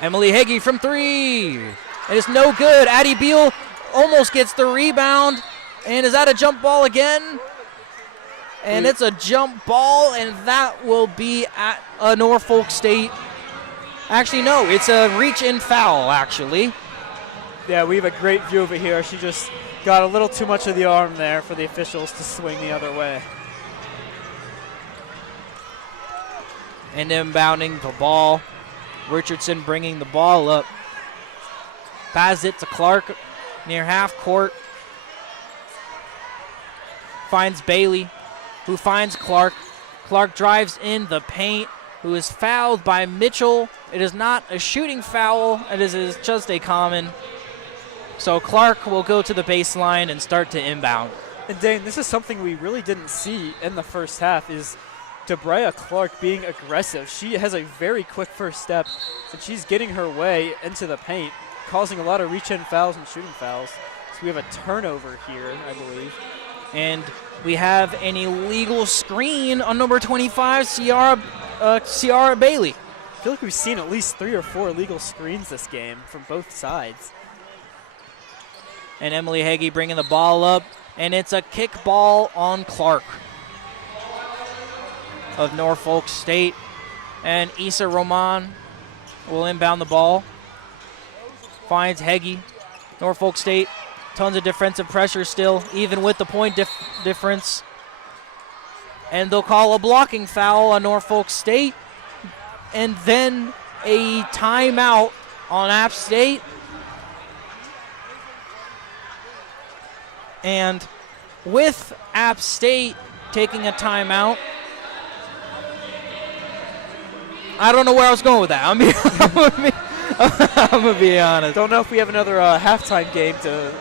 Emily Heggie from 3. And it's no good. Addie Beal almost gets the rebound. And is that a jump ball again? And it's a jump ball, and that will be at a Norfolk State. Actually, no, it's a reach-in foul, actually. Yeah, we have a great view of it here. She just got a little too much of the arm there for the officials to swing the other way. And inbounding the ball. Richardson bringing the ball up. Passes it to Clark near half court. Finds Bailey, who finds Clark. Clark drives in the paint, who is fouled by Mitchell. It is not a shooting foul. It is just a common. So Clark will go to the baseline and start to inbound. And Dane, this is something we really didn't see in the first half, is Debrea Clark being aggressive. She has a very quick first step, and she's getting her way into the paint, causing a lot of reach-in fouls and shooting fouls. So we have a turnover here, I believe. And we have an illegal screen on number 25, Ciara Bailey. I feel like we've seen at least 3 or 4 illegal screens this game from both sides. And Emily Heggie bringing the ball up, and it's a kick ball on Clark of Norfolk State. And Issa Roman will inbound the ball. Finds Heggie. Norfolk State, tons of defensive pressure still, even with the point difference. And they'll call a blocking foul on Norfolk State. And then a timeout on App State. And with App State taking a timeout, I don't know where I was going with that. I'm going to be honest. Don't know if we have another halftime game to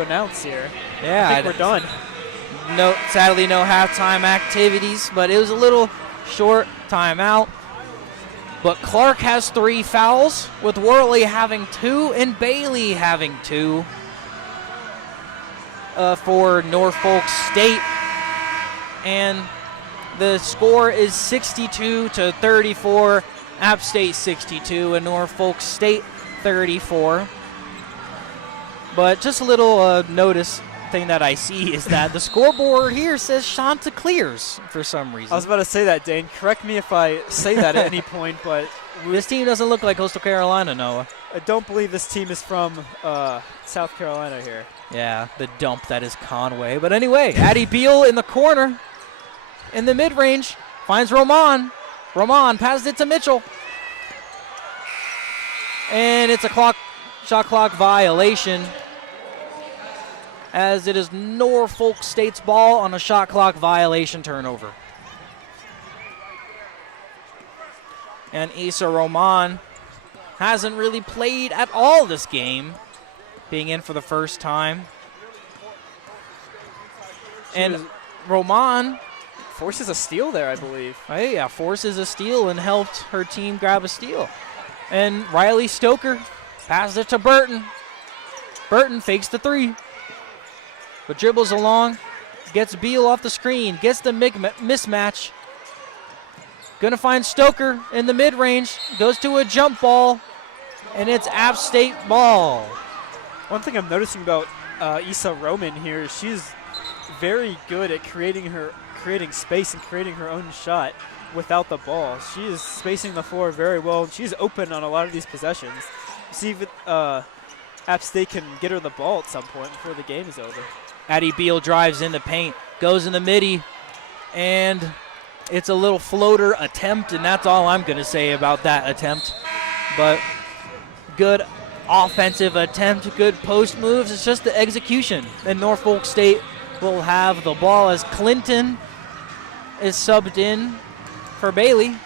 announce here. Yeah, I think we're done. No, sadly, no halftime activities, but it was a little short timeout. But Clark has 3 fouls, with Worley having 2 and Bailey having 2 for Norfolk State. And the score is 62-34. App State 62 and Norfolk State 34. But just a little notice thing that I see is that the scoreboard here says Chanticleers for some reason. I was about to say that, Dane. Correct me if I say that at any point, but this team doesn't look like Coastal Carolina, Noah. I don't believe this team is from South Carolina here. Yeah, the dump that is Conway. But anyway, Addie Beal in the corner. In the mid-range, finds Roman. Roman passes it to Mitchell. And it's a shot clock violation, as it is Norfolk State's ball on a shot clock violation turnover. And Issa Roman hasn't really played at all this game, being in for the first time. And Roman forces a steal there, I believe. Hey, yeah, forces a steal and helped her team grab a steal. And Riley Stoker passes it to Burton. Burton fakes the 3, but dribbles along, gets Beal off the screen, gets the mismatch. Gonna find Stoker in the mid-range, goes to a jump ball, and it's App State ball. One thing I'm noticing about Issa Roman here. She's very good at creating space and creating her own shot without the ball. She is spacing the floor very well. She's open on a lot of these possessions. See if App State can get her the ball at some point before the game is over. Addie Beal drives in the paint, goes in the midi, and it's a little floater attempt, and that's all I'm going to say about that attempt. But good offensive attempt, good post moves. It's just the execution. And Norfolk State will have the ball as Clinton is subbed in for Bailey.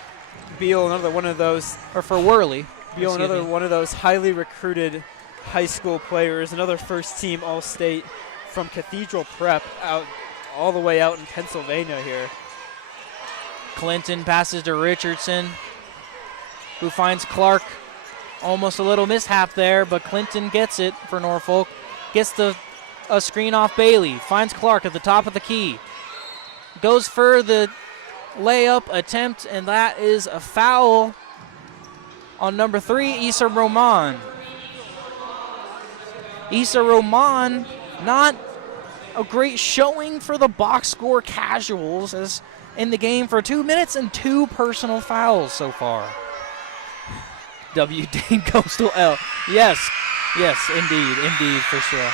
Beal, another one of those. Or for Worley. Beal, another one of those highly recruited high school players, another first-team All-State from Cathedral Prep out all the way out in Pennsylvania here. Clinton passes to Richardson, who finds Clark. Almost a little mishap there, but Clinton gets it for Norfolk. Gets a screen off Bailey. Finds Clark at the top of the key. Goes for the layup attempt, and that is a foul on number 3, Issa Roman. Issa Roman, not a great showing for the box score casuals, as in the game for 2 minutes and 2 personal fouls so far. W. Dane Coastal L. Yes, indeed, for sure.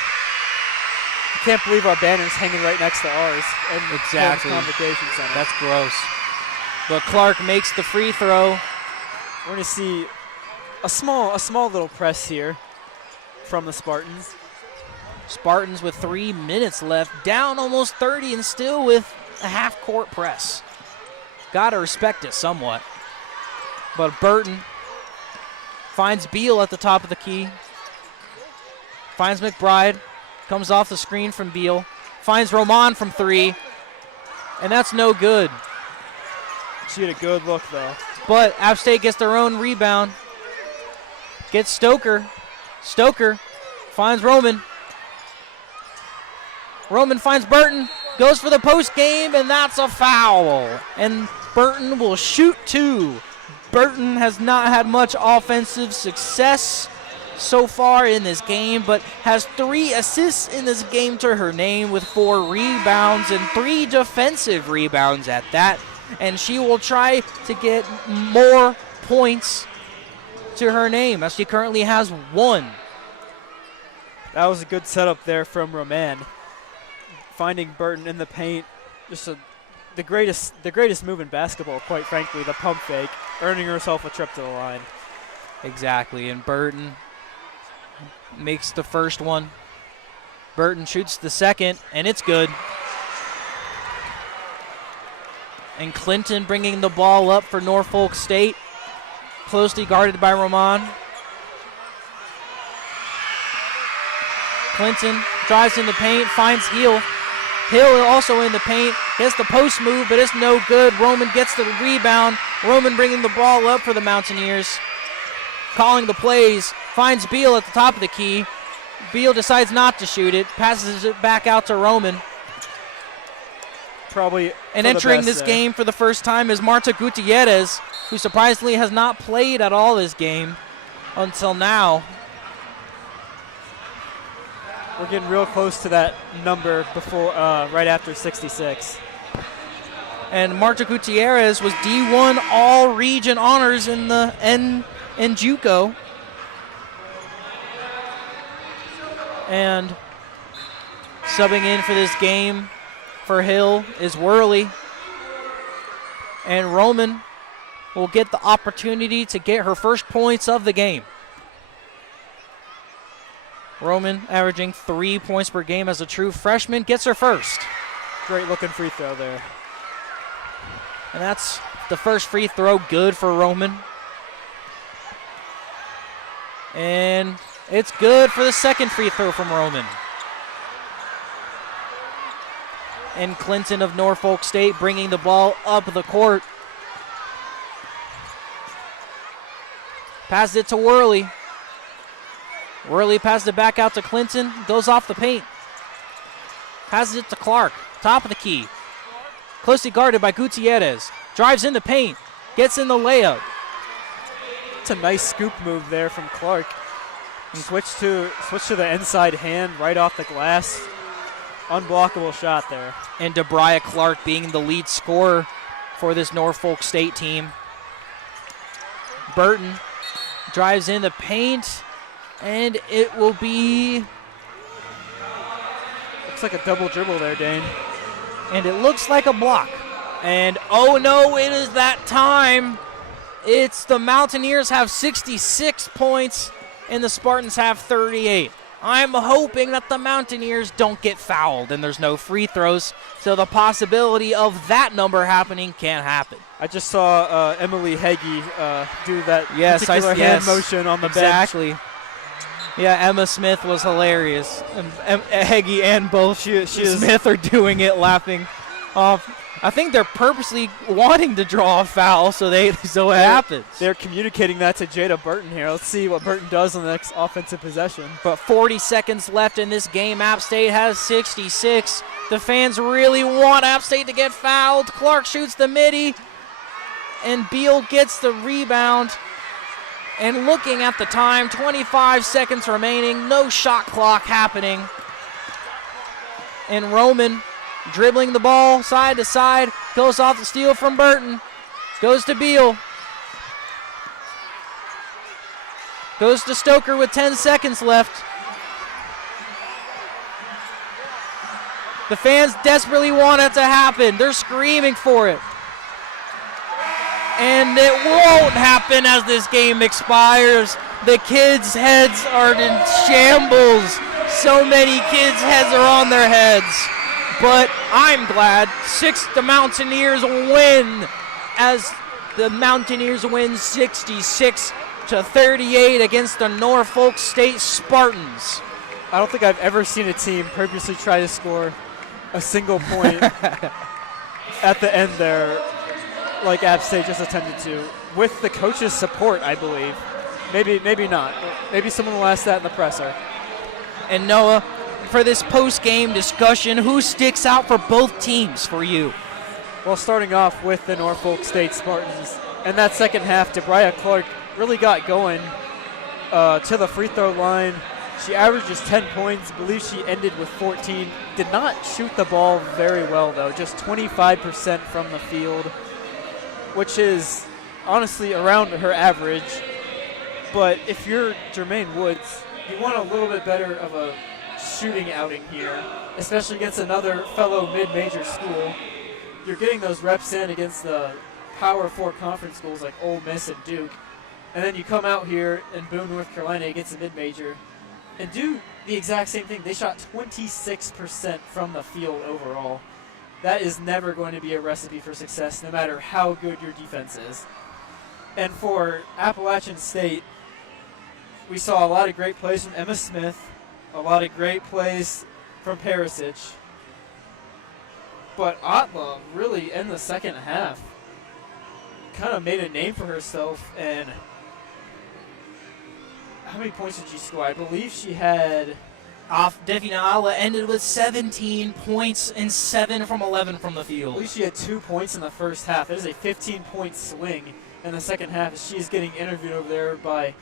Can't believe our banner's hanging right next to ours. Exactly. Convocation Center. That's gross. But Clark makes the free throw. We're going to see a small little press here from the Spartans. Spartans with 3 minutes left, down almost 30 and still with a half-court press. Got to respect it somewhat. But Burton finds Beal at the top of the key. Finds McBride. Comes off the screen from Beal. Finds Roman from 3. And that's no good. She had a good look, though. But App State gets their own rebound. Gets Stoker. Stoker finds Roman. Roman finds Burton. Goes for the post game, and that's a foul. And Burton will shoot 2. Burton has not had much offensive success so far in this game, but has 3 assists in this game to her name with 4 rebounds and 3 defensive rebounds at that. And she will try to get more points to her name, as she currently has 1. That was a good setup there from Roman. Finding Burton in the paint, just the greatest move in basketball, quite frankly, the pump fake, earning herself a trip to the line. Exactly, and Burton makes the first one. Burton shoots the second, and it's good. And Clinton bringing the ball up for Norfolk State, closely guarded by Roman. Clinton drives in the paint, finds Hill. Hill also in the paint, gets the post move, but it's no good. Roman gets the rebound. Roman bringing the ball up for the Mountaineers. Calling the plays, finds Beal at the top of the key. Beal decides not to shoot it, passes it back out to Roman. Probably. And entering this game for the first time is Marta Gutierrez, who surprisingly has not played at all this game until now. We're getting real close to that number before, right after 66. And Marta Gutierrez was D1 All-Region Honors in the in JUCO. And subbing in for this game for Hill is Worley. And Roman will get the opportunity to get her first points of the game. Roman averaging 3 points per game as a true freshman, gets her first. Great looking free throw there. And that's the first free throw, good for Roman. And it's good for the second free throw from Roman. And Clinton of Norfolk State bringing the ball up the court. Passes it to Worley. Worley passes it back out to Clinton, goes off the paint. Passes it to Clark, top of the key. Closely guarded by Gutierrez. Drives in the paint, gets in the layup. It's a nice scoop move there from Clark. Switch to the inside hand right off the glass. Unblockable shot there. And DeBria Clark being the lead scorer for this Norfolk State team. Burton drives in the paint, and it will be... Looks like a double dribble there, Dane. And it looks like a block. And oh no, it is that time. It's the Mountaineers have 66 points, and the Spartans have 38. I'm hoping that the Mountaineers don't get fouled and there's no free throws, so the possibility of that number happening can't happen. I just saw Emily Heggie do that particular hand motion on the bench. Exactly. Yeah, Emma Smith was hilarious. Heggie and both Smith are doing it, laughing off. I think they're purposely wanting to draw a foul, so it happens. They're communicating that to Jada Burton here. Let's see what Burton does on the next offensive possession. But 40 seconds left in this game. App State has 66. The fans really want App State to get fouled. Clark shoots the midi, and Beal gets the rebound. And looking at the time, 25 seconds remaining, no shot clock happening. And Roman dribbling the ball side to side, goes off the steal from Burton, goes to Beal, goes to Stoker with 10 seconds left. The fans desperately want it to happen. They're screaming for it. And it won't happen as this game expires. The kids' heads are in shambles. So many kids' heads are on their heads. But I'm glad the Mountaineers win, as the Mountaineers win 66-38 against the Norfolk State Spartans. I don't think I've ever seen a team purposely try to score a single point at the end there like App State just attempted to, with the coach's support, I believe. Maybe not. Maybe someone will ask that in the presser. And Noah, for this post-game discussion, who sticks out for both teams for you? Well, starting off with the Norfolk State Spartans, and that second half, DeBria Clark really got going to the free throw line. She averages 10 points. I believe she ended with 14. Did not shoot the ball very well, though, just 25% from the field, which is honestly around her average. But if you're Jermaine Woods, you want a little bit better of a shooting outing here, especially against another fellow mid-major school. You're getting those reps in against the Power 4 conference schools like Ole Miss and Duke, and then you come out here in Boone, North Carolina against a mid-major and do the exact same thing. They shot 26% from the field overall. That is never going to be a recipe for success, no matter how good your defense is. And for Appalachian State, we saw a lot of great plays from Emma Smith, a lot of great plays from Perisic. But Atla really, in the second half, kind of made a name for herself. And how many points did she score? I believe she had... Defina Atla ended with 17 points and 7 from 11 from the field. I believe she had 2 points in the first half. It is a 15-point swing in the second half. She's getting interviewed over there by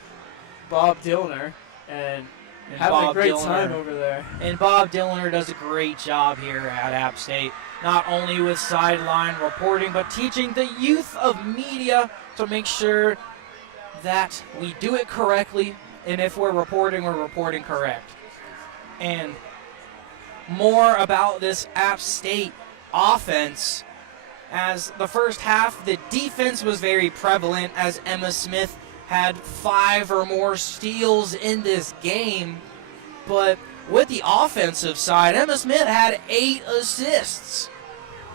Bob Dillner and having Bob a great Dillner. time over there. And Bob Dillner does a great job here at App State, not only with sideline reporting, but teaching the youth of media to make sure that we do it correctly, and if we're reporting correct. And more about this App State offense. As the first half, the defense was very prevalent, as Emma Smith had 5 or more steals in this game. But with the offensive side, Emma Smith had 8 assists.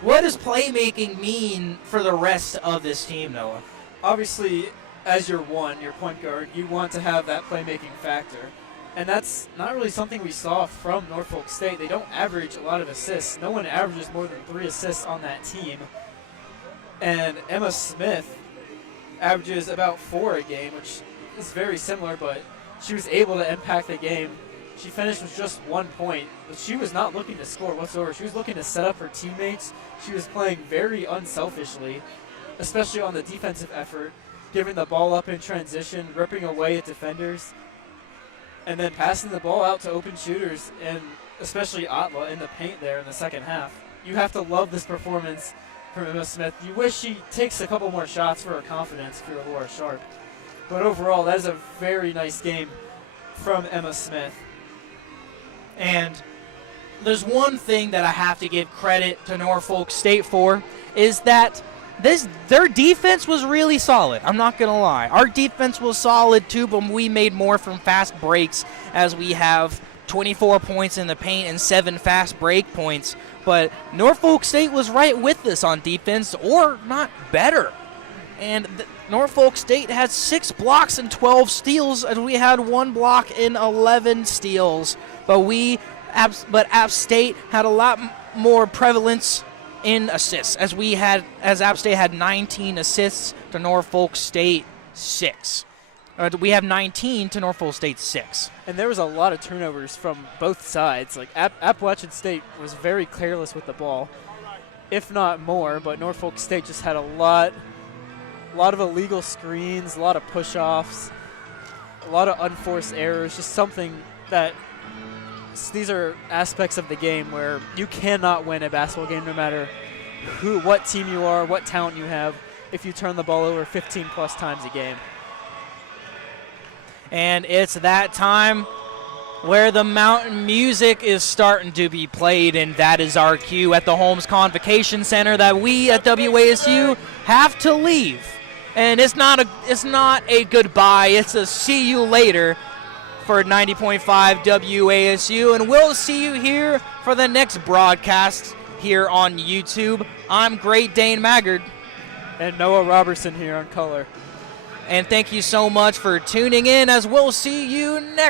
What does playmaking mean for the rest of this team, Noah? Obviously, as your point guard, you want to have that playmaking factor. And that's not really something we saw from Norfolk State. They don't average a lot of assists. No one averages more than 3 assists on that team. And Emma Smith averages about 4 a game, which is very similar, but she was able to impact the game. She finished with just 1 point, but she was not looking to score whatsoever. She was looking to set up her teammates. She was playing very unselfishly, especially on the defensive effort, giving the ball up in transition, ripping away at defenders. and then passing the ball out to open shooters, and especially Atla in the paint there in the second half. You have to love this performance from Emma Smith. You wish she takes a couple more shots for her confidence if you're Laura Sharp. But overall, that is a very nice game from Emma Smith. And there's one thing that I have to give credit to Norfolk State for, is that their defense was really solid. I'm not going to lie. Our defense was solid too, but we made more from fast breaks, as we have 24 points in the paint and 7 fast break points. But Norfolk State was right with us on defense, or not better. And Norfolk State had 6 blocks and 12 steals, and we had 1 block and 11 steals. But App State had a lot more prevalence in assists, as App State had 19 assists to Norfolk State 6. We have 19 to Norfolk State 6. And there was a lot of turnovers from both sides. Like Appalachian State was very careless with the ball, if not more. But Norfolk State just had a lot of illegal screens, a lot of push-offs, a lot of unforced errors. Just something that these are aspects of the game where you cannot win a basketball game, no matter what team you are, what talent you have, if you turn the ball over 15-plus times a game. And it's that time where the mountain music is starting to be played, and that is our cue at the Holmes Convocation Center that we at WASU have to leave. And it's not a goodbye, it's a see you later for 90.5 WASU, and we'll see you here for the next broadcast here on YouTube. I'm Great Dane Maggard. And Noah Robertson here on color. And thank you so much for tuning in, as we'll see you next